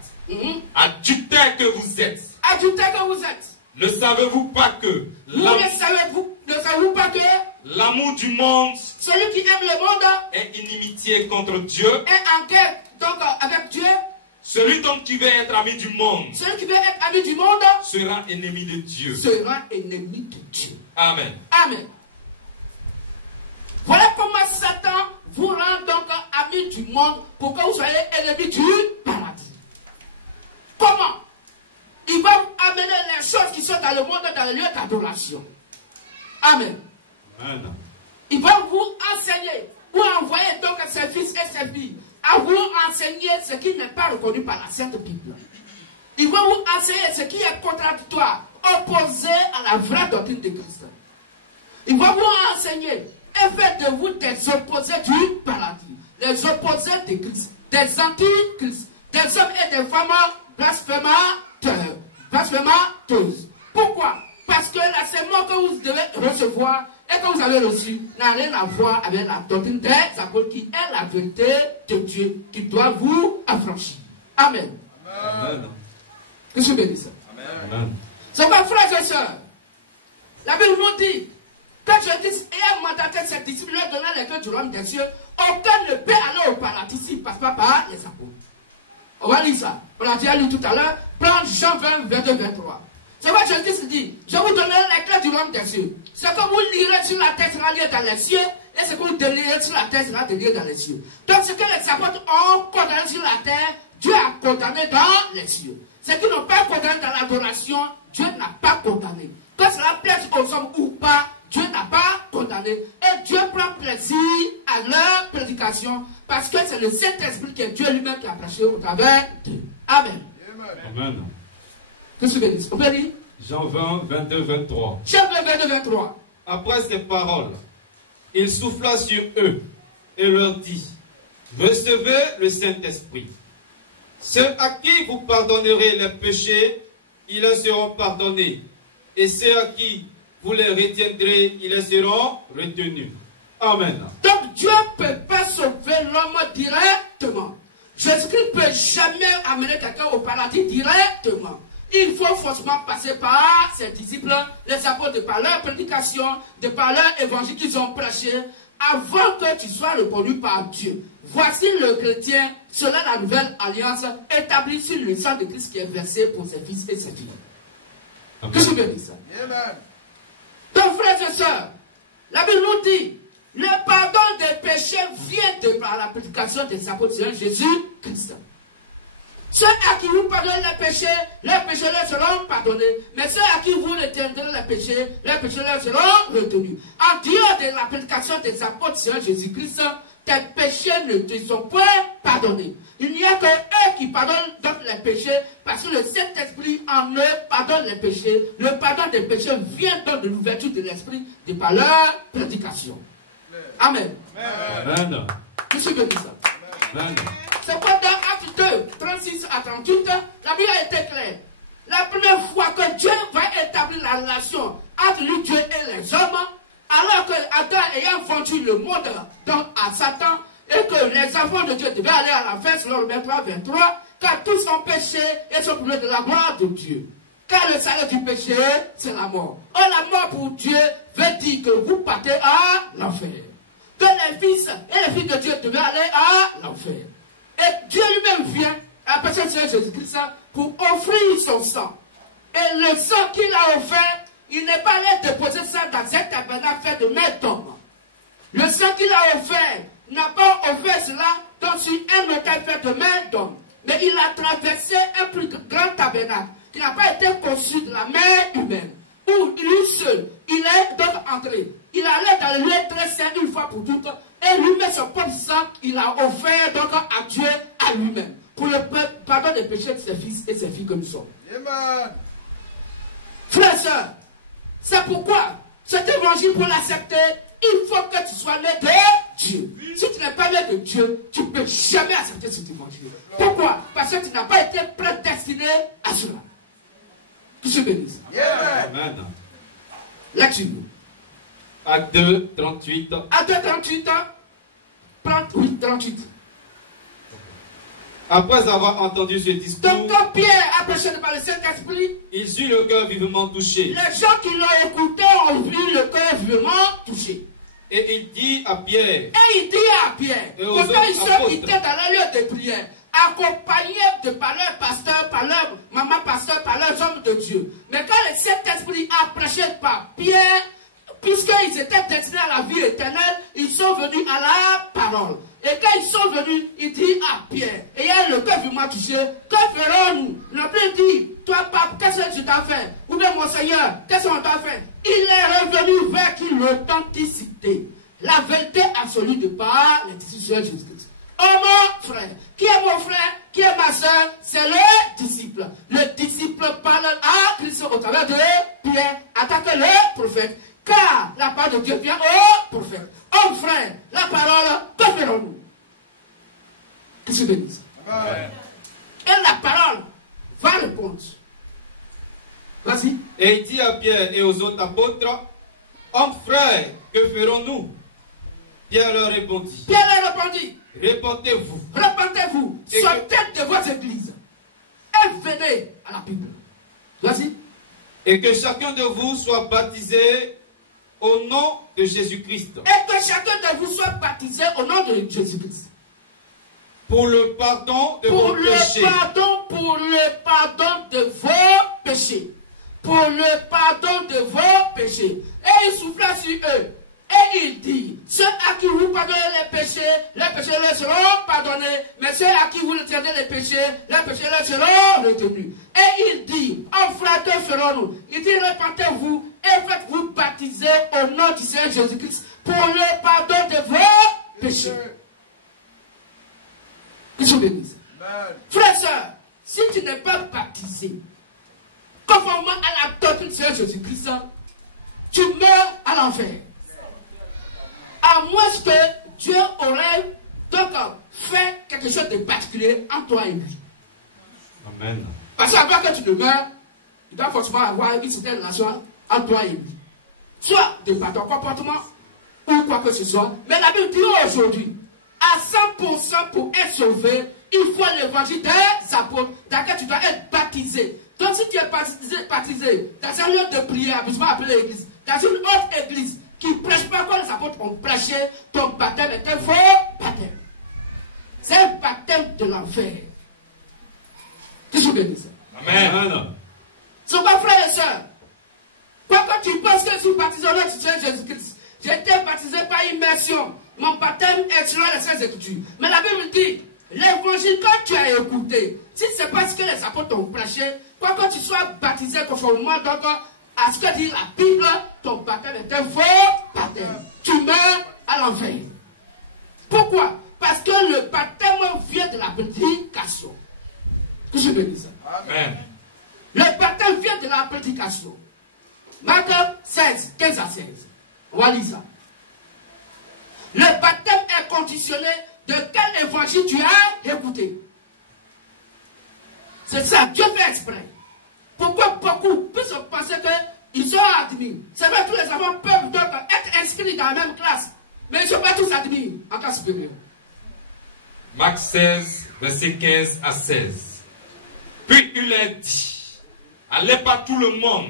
Adultères que vous êtes. Adultères que vous êtes. Ne savez-vous pas que ne savez-vous pas que l'amour du monde, celui qui aime le monde, est inimitié contre Dieu, est en guerre donc avec Dieu. Celui donc qui veut être ami du monde, celui qui veut être ami du monde, sera ennemi de Dieu. Sera ennemi de Dieu. Amen. Amen. Voilà comment Satan vous rend donc ami du monde pour que vous soyez ennemis du paradis. Comment? Il va amener les choses qui sont dans le monde dans les lieux d'adoration. Amen. Amen. Il va vous enseigner ou envoyer donc ses fils et ses filles à vous enseigner ce qui n'est pas reconnu par la Sainte Bible. Il va vous enseigner ce qui est contradictoire, opposé à la vraie doctrine de Christ. Il va vous enseigner et faire de vous des opposés du paradis, les opposés de Christ, des anti-Christ, des hommes et des femmes blasphémateuses. Pourquoi? Parce que l'enseignement que vous devez recevoir et que vous avez reçu n'a rien à voir avec la doctrine des apôtres qui est la vérité de Dieu qui doit vous affranchir. Amen. Amen. Que je bénisse. Amen. C'est quoi, frères et sœurs? La Bible nous dit que Jésus ayant mandaté ses disciples leur donnant les clés du royaume des cieux, aucun ne peut aller au paradis s'il ne passe pas par les apôtres. On va lire ça. On l'a déjà lu tout à l'heure. Prends Jean 20, 22, 23. C'est quoi Jésus dit? Je vous donnerai les clés du royaume des cieux. Ce que vous lirez sur la terre sera lié dans les cieux, et ce que vous délirez sur la terre sera lié dans les cieux. Donc ce que les apôtres ont condamné sur la terre, Dieu a condamné dans les cieux. Ce qu'ils n'ont pas condamné dans l'adoration, Dieu n'a pas condamné. Que cela plaise aux hommes ou pas, Dieu n'a pas condamné. Et Dieu prend plaisir à leur prédication parce que c'est le Saint-Esprit qui est Dieu lui-même qui a prêché au travers d'eux. Amen. Amen. Qu'est-ce que vous dites? On peut lire Jean 20, 22, 23. Jean 20, 22, 23. Après ces paroles, il souffla sur eux et leur dit, recevez le Saint-Esprit. Ceux à qui vous pardonnerez les péchés, ils leur seront pardonnés. Et ceux à qui vous les retiendrez, ils les seront retenus. Amen. Donc Dieu ne peut pas sauver l'homme directement. Jésus-Christ ne peut jamais amener quelqu'un au paradis directement. Il faut forcément passer par ses disciples, les apôtres, de par leur prédication, de par leur évangile qu'ils ont prêché, avant que tu sois reconnu par Dieu. Voici le chrétien, selon la nouvelle alliance, établie sur le sang de Christ qui est versé pour ses fils et ses filles. Qu'est-ce que je veux dire ça? Donc, frères et sœurs, la Bible nous dit, le pardon des péchés vient de par la prédication des apôtres de Jésus-Christ. Ceux à qui vous pardonnez les péchés leur seront pardonnés. Mais ceux à qui vous retiendrez les péchés leur seront retenus. En dehors de la prédication des apôtres de Jésus-Christ, tes péchés ne te sont point pardonnés. Il n'y a que eux qui pardonnent donc les péchés, parce que le Saint-Esprit en eux pardonne les péchés. Le pardon des péchés vient donc de l'ouverture de l'Esprit de par leur prédication. Amen. Amen. Qu'est-ce que je veux dire ça? Amen. C'est pourquoi dans Actes 2, 36 à 38, la Bible a été claire. La première fois que Dieu va établir la relation entre lui, Dieu et les hommes, alors que Adam ayant vendu le monde donc à Satan, et que les enfants de Dieu devaient aller à l'enfer, selon le 23, 23, car tous ont péché et sont privés de la gloire de Dieu. Car le salaire du péché, c'est la mort. Or, la mort pour Dieu veut dire que vous partez à l'enfer. Que les fils et les filles de Dieu devaient aller à l'enfer. Et Dieu lui-même vient, à la personne de Jésus-Christ, pour offrir son sang. Et le sang qu'il a offert, il n'est pas allé déposer ça dans un tabernacle fait de main d'homme. Le sang qu'il a offert n'a pas offert cela dans un autel fait de main d'homme. Mais il a traversé un plus grand tabernacle qui n'a pas été conçu de la main humaine. Où lui seul, il est donc entré. Il allait dans le lieu très saint une fois pour toutes. Et lui-même, son propre sang, il a offert donc à Dieu, à lui-même. Pour le pardon des péchés de ses fils et ses filles que nous sommes. Amen. Frères et sœurs, c'est pourquoi cet évangile, pour l'accepter, il faut que tu sois né de Dieu. Si tu n'es pas né de Dieu, tu ne peux jamais accepter cet évangile. Pourquoi? Parce que tu n'as pas été prédestiné à cela. Que je bénisse. Amen. Lecture. Acte 2, 38. Acte 2, 38. 38. Après avoir entendu ce discours, donc quand Pierre a prêché par le Saint-Esprit, ils eurent le cœur vivement touché. Les gens qui l'ont écouté ont eu le cœur vivement touché. Et il dit à Pierre, pourtant ils sont quittés dans les lieux de prière, accompagnés par leur pasteur, par leur maman pasteur, par leurs hommes de Dieu. Mais quand le Saint-Esprit a prêché par Pierre, puisqu'ils étaient destinés à la vie éternelle, ils sont venus à la parole. Et quand ils sont venus, il dit à Pierre, ayant le cœur vivement touché, que ferons-nous? Il n'a plus dit, toi, pape, qu'est-ce que tu t'as fait? Ou bien, mon Seigneur, qu'est-ce qu'on t'a fait? Il est revenu vers qui l'authenticité, la vérité absolue de par les disciples de Jésus-Christ. Oh mon frère, qui est mon frère, qui est ma soeur? C'est le disciple. Le disciple parle à Christ au travers de Pierre, attaque le prophète. Car la parole de Dieu vient au prophète. Oh frère, la parole, que ferons-nous? Qu'est-ce que je dis? Et la parole va répondre. Vas-y. Et il dit à Pierre et aux autres apôtres, hommes frères, que ferons-nous? Pierre leur répondit. Répentez-vous. Répentez-vous. Sortez de votre église. Et venez à la Bible. Vas-y. Et que chacun de vous soit baptisé au nom de Jésus-Christ. Et que chacun de vous soit baptisé au nom de Jésus-Christ. Pour le pardon de vos péchés. Pour le pardon de vos péchés. Pour le pardon de vos péchés. Et il souffla sur eux. Et il dit, ceux à qui vous pardonnez les péchés leur seront pardonnés. Mais ceux à qui vous retiendrez les péchés leur seront retenus. Et il dit, oh frère, que ferons-nous? Il dit, répentez-vous et faites-vous baptiser au nom du Seigneur Jésus-Christ pour le pardon de vos péchés. Que je bénisse. Frère et soeur, si tu n'es pas baptisé, conformément à la doctrine du Seigneur Jésus-Christ, tu meurs à l'enfer. À moins que Dieu aurait donc fait quelque chose de particulier entre toi et lui. Amen. Parce qu'avant que tu ne meurs, il doit forcément avoir une certaine relation entre toi et lui. Soit de par ton comportement, ou quoi que ce soit. Mais la Bible dit aujourd'hui, à 100% pour être sauvé, il faut l'évangile des apôtres, dans lequel tu dois être baptisé. Donc si tu es baptisé dans un lieu de prière, habituellement appelé l'église, dans une autre église, qui ne prêche pas comme les apôtres ont prêché, ton baptême est un faux baptême. C'est un baptême de l'enfer. Que je bénisse. Amen. C'est quoi, frères et sœurs? Quoi que tu penses que je suis baptisé au nom du Seigneur Jésus-Christ, j'ai été baptisé par immersion. Mon baptême est selon les Saintes Écritures. Mais la Bible dit, l'évangile, quand tu as écouté, si c'est pas ce que les apôtres ont prêché, quoi que tu sois baptisé conformément donc à ce que dit la Bible, ton baptême est un faux baptême. Tu meurs à l'enfer. Pourquoi? Parce que le baptême vient de la prédication. Que je bénisse ça. Amen. Le baptême vient de la prédication. Marc 16, 15 à 16. On va lire ça. Le baptême est conditionné de quel évangile tu as écouté. C'est ça, Dieu fait exprès. Pourquoi beaucoup puissent penser qu'ils sont admis? C'est vrai que tous les enfants peuvent donc être inscrits dans la même classe, mais ils ne sont pas tous admis en classe supérieure. Marc 16, verset 15 à 16. Puis il leur dit, allez par tout le monde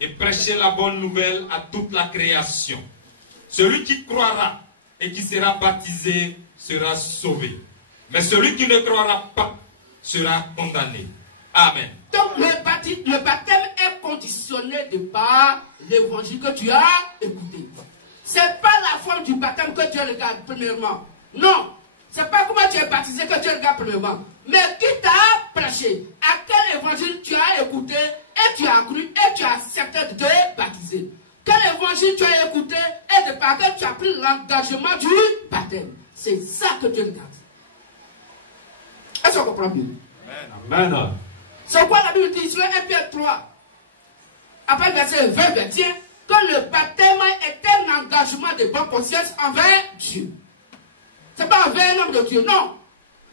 et prêchez la bonne nouvelle à toute la création. Celui qui croira et qui sera baptisé sera sauvé. Mais celui qui ne croira pas sera condamné. Amen. Donc le baptême est conditionné de par l'évangile que tu as écouté. Ce n'est pas la forme du baptême que Dieu regarde premièrement. Non. Ce n'est pas comment tu es baptisé que Dieu regarde premièrement. Mais qui t'a prêché? À quel évangile tu as écouté et tu as cru et tu as accepté de te baptiser? Quel évangile tu as écouté et de par quel tu as pris l'engagement du baptême? C'est ça que Dieu regarde. Est-ce qu'on comprend bien? Amen. C'est quoi la Bible dit sur 1 Pierre 3, après verset 20, verset, que le baptême est un engagement de bonne conscience envers Dieu. Ce n'est pas envers un homme de Dieu, non.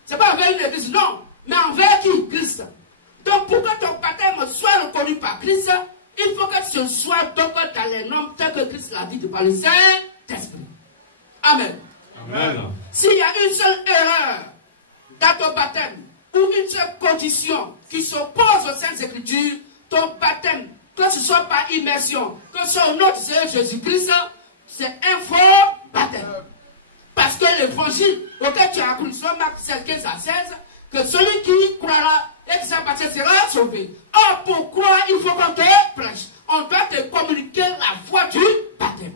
Ce n'est pas envers une église, non. Mais envers qui? Christ. Donc pour que ton baptême soit reconnu par Christ, il faut que ce soit donc dans les normes telles que Christ l'a dit de par le Saint-Esprit. Amen. Amen. S'il y a une seule erreur dans ton baptême, ou une seule condition qui s'oppose aux Saintes Écritures, ton baptême, que ce soit par immersion, que ce soit au nom du Seigneur Jésus-Christ, c'est un faux baptême. Parce que l'évangile auquel tu as cru, sur Marc 16, 15 à 16, que celui qui croira et qui sera baptisé sera sauvé. Or, pour croire, il faut qu'on te prêche. On doit te communiquer la foi du baptême.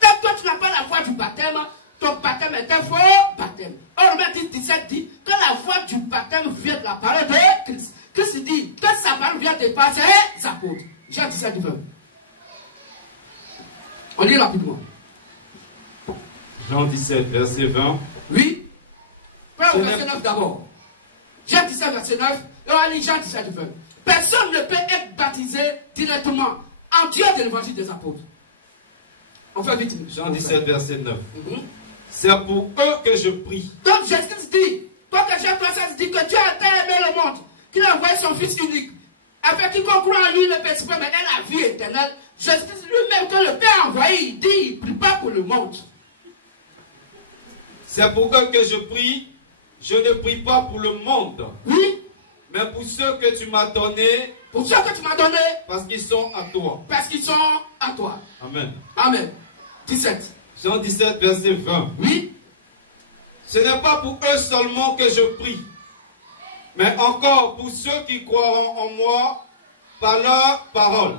Tant que tu n'as pas la foi du baptême, ton baptême est un faux baptême. Or, Romains 10, 17 dit que la foi du baptême vient de la parole de Christ. Christ dit que sa parole vient de par ses apôtres. Jean 17, 20. On lit rapidement. Jean 17, verset 20. Oui. Prenons verset 9 d'abord. Jean 17, verset 9. Et on lit Jean 17, 20. Personne ne peut être baptisé directement en Dieu de l'évangile des apôtres. On fait vite. Jean 17, verset 9. Mm-hmm. C'est pour eux que je prie. Donc Jésus dit, toi que Jean 3,16 dit que Dieu a tant aimé le monde, qu'il a envoyé son Fils unique, afin qu'il croit en lui ne périsse pas, mais ait la vie éternelle. Jésus lui-même que le Père a envoyé, il dit, il ne prie pas pour le monde. C'est pour eux que je prie. Je ne prie pas pour le monde, Oui, mais pour ceux que tu m'as donnés, pour ceux que tu m'as donné, parce qu'ils sont à toi. parce qu'ils sont à toi. Amen. Amen. 17. Jean 17, verset 20. Oui, Ce n'est pas pour eux seulement que je prie, mais encore pour ceux qui croiront en moi par leur parole.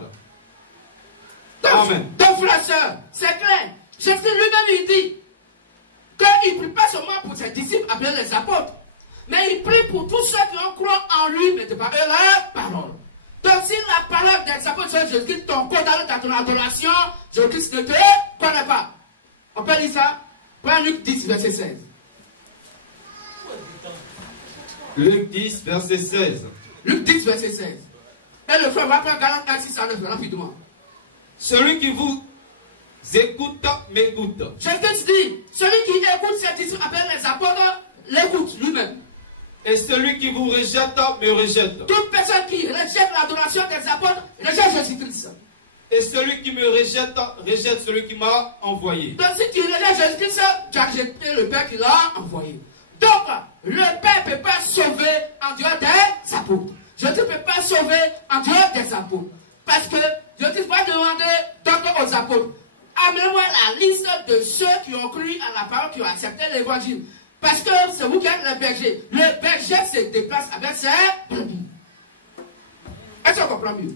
Amen. donc frère, soeur, c'est clair. Jésus lui-même, il dit qu'il ne prie pas seulement pour ses disciples appelés les apôtres, mais il prie pour tous ceux qui ont cru en lui, mais de par leur parole. Donc si la parole des apôtres de Jésus-Christ, ton condamné dans ton adoration, Jésus-Christ ne te connaît pas. On peut lire ça? Prends Luc 10, verset 16. Luc 10, verset 16. Luc 10, verset 16. Et le frère va prendre Galates 1, 6 à 9, rapidement. Celui qui vous écoute, m'écoute. Jésus dit, celui qui écoute ces disciples appelle les apôtres, l'écoute lui-même. Et celui qui vous rejette, me rejette. Toute personne qui rejette l'adoration des apôtres, rejette Jésus-Christ. Et celui qui me rejette, rejette celui qui m'a envoyé. Donc si tu rejettes Jésus-Christ, tu as rejeté le Père qui l'a envoyé. Donc, le Père ne peut pas sauver en dehors des apôtres. Jésus ne peut pas sauver en dehors des apôtres. Parce que Jésus va demander donc aux apôtres, amenez-moi la liste de ceux qui ont cru à la parole, qui ont accepté l'évangile. Parce que c'est vous qui êtes le berger. Le berger se déplace avec ses brebis. Est-ce qu'on comprend mieux?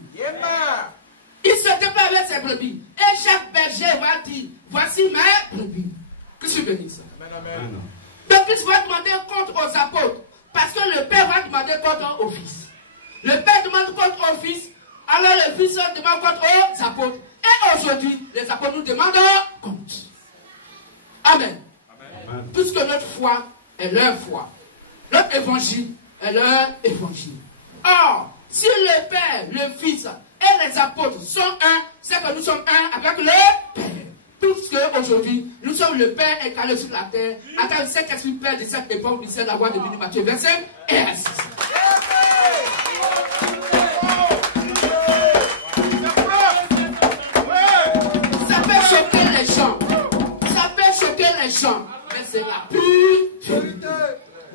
Il se déplace avec ses brebis. Et chaque berger va dire, voici mes brebis. Que je bénisse. Amen. Donc il va demander compte aux apôtres. Parce que le Père va demander compte au Fils. Le Père demande compte au Fils. Alors le Fils demande compte aux apôtres. Et aujourd'hui, les apôtres nous demandent compte. Amen. Amen. Puisque notre foi est leur foi. Notre évangile est leur évangile. Or, si le Père, le Fils et les apôtres sont un, c'est que nous sommes un avec le Père. Puisque aujourd'hui, nous sommes le Père incarné sur la terre, à travers cet esprit Père de cette époque, du ciel, la voix de Béni Matthieu, verset 1 à 6. Ça peut choquer les gens. Ça peut choquer les gens. Mais c'est la pure vérité.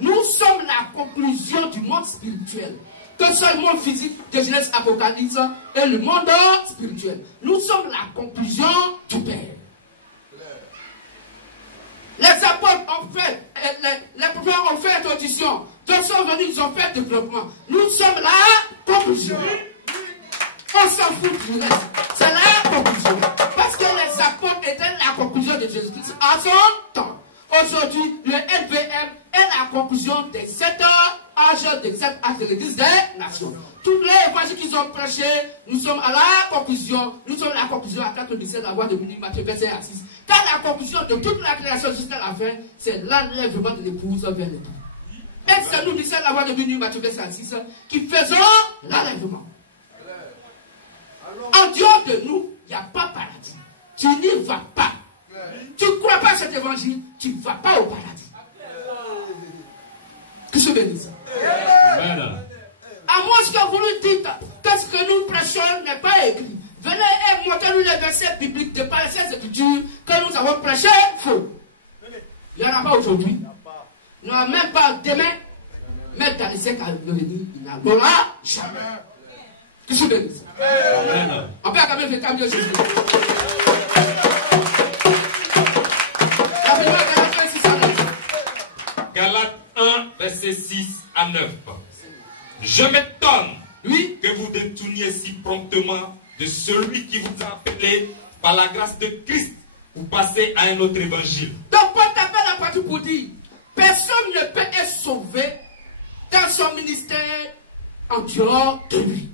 Nous sommes la conclusion du monde spirituel. Que soit le monde physique de Genèse Apocalypse et le monde spirituel. Nous sommes la conclusion du Père. Les apôtres ont fait, les prophètes ont fait audition. D'autres sont venus, ils ont fait développement. Nous sommes la conclusion. On s'en fout du reste. C'est la conclusion. Parce que les apôtres étaient la conclusion de Jésus-Christ à son temps. Aujourd'hui, le LVM est la conclusion des 7 âges de l'église des nations. Tous les évangiles qu'ils ont prêchés, nous sommes à la conclusion. Nous sommes à la conclusion à 4-17, la voix de Matthieu, verset 1 à 6. Car la conclusion de toute la création jusqu'à la fin, c'est l'enlèvement de l'épouse vers l'époux. Et c'est nous, dit la voix de Matthieu, verset 6, qui faisons l'enlèvement. En dehors de nous, il n'y a pas paradis. Tu n'y vas pas. Tu ne crois pas à cet évangile, tu ne vas pas au paradis. Que je bénisse. À moins que vous nous dites que ce que nous prêchons n'est pas écrit. Venez et montrez-nous les versets bibliques de par ces écritures que nous avons prêché faux. Il n'y en a pas aujourd'hui. Il n'y en a même pas demain. Mais dans les siècles à venir, il n'y en aura jamais. Que je bénisse. On peut quand même faire camion Jésus. Galates 1, verset 6 à 9. Je m'étonne que vous détourniez si promptement de celui qui vous a appelé par la grâce de Christ pour passer à un autre évangile. Donc, Paul t'appelle à partir pour dire, personne ne peut être sauvé dans son ministère en dehors de lui.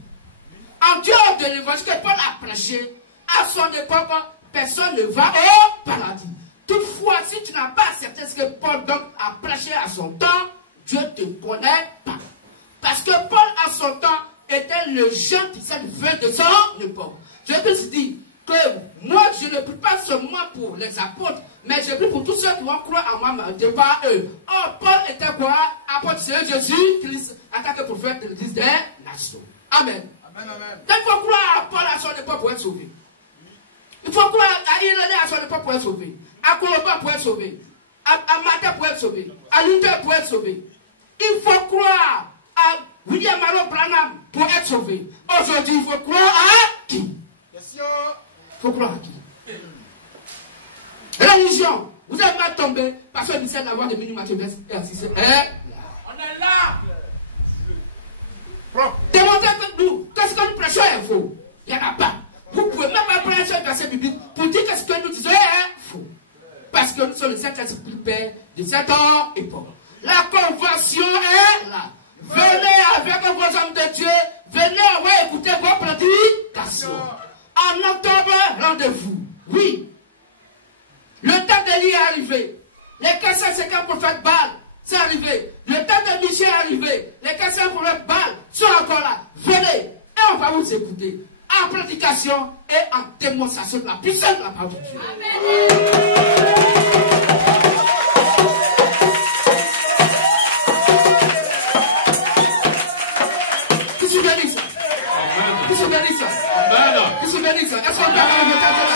En dehors de l'évangile que Paul a prêché, à son époque, personne ne va au paradis. Toutefois, si tu n'as pas accepté ce que Paul donc a prêché à son temps, Dieu ne te connaît pas. Parce que Paul, à son temps, était le jeune qui s'est fait de son époque. Je peux te dire que moi, je ne prie pas seulement pour les apôtres, mais je prie pour tous ceux qui vont croire en moi de par eux. Or, Paul était quoi? Apôtre Seigneur Jésus-Christ, en tant que prophète de l'église des nations. Amen. Amen, amen. Donc, il faut croire à Paul à son époque pour être sauvé. Il faut croire à Irénée à son époque pour être sauvé. À Colomba pour être sauvé. À Martin pour être sauvé. À Luther pour être sauvé. Il faut croire à William Marion Branham pour être sauvé. Aujourd'hui, il faut croire à qui? Il faut croire à qui? Religion. Vous avez mal tombé parce que c'est la voix de Béni Matthieu et Assisé. On est là. Démontrez avec nous que ce que nous prêchons est faux. Il n'y en a pas. Vous ne pouvez même pas prêcher un verset biblique pour dire que ce que nous disons est faux. Parce que nous sommes le Saint-Esprit Père de cette époque. La convention est là. Venez avec vos hommes de Dieu. Venez, on va écouter venez et on va vous écouter en prédication et en démonstration de la puissance de la parole de Dieu. Qui se bénisse ça? Qui se bénisse ça? Qui se bénisse ça? Est-ce qu'on peut avoir le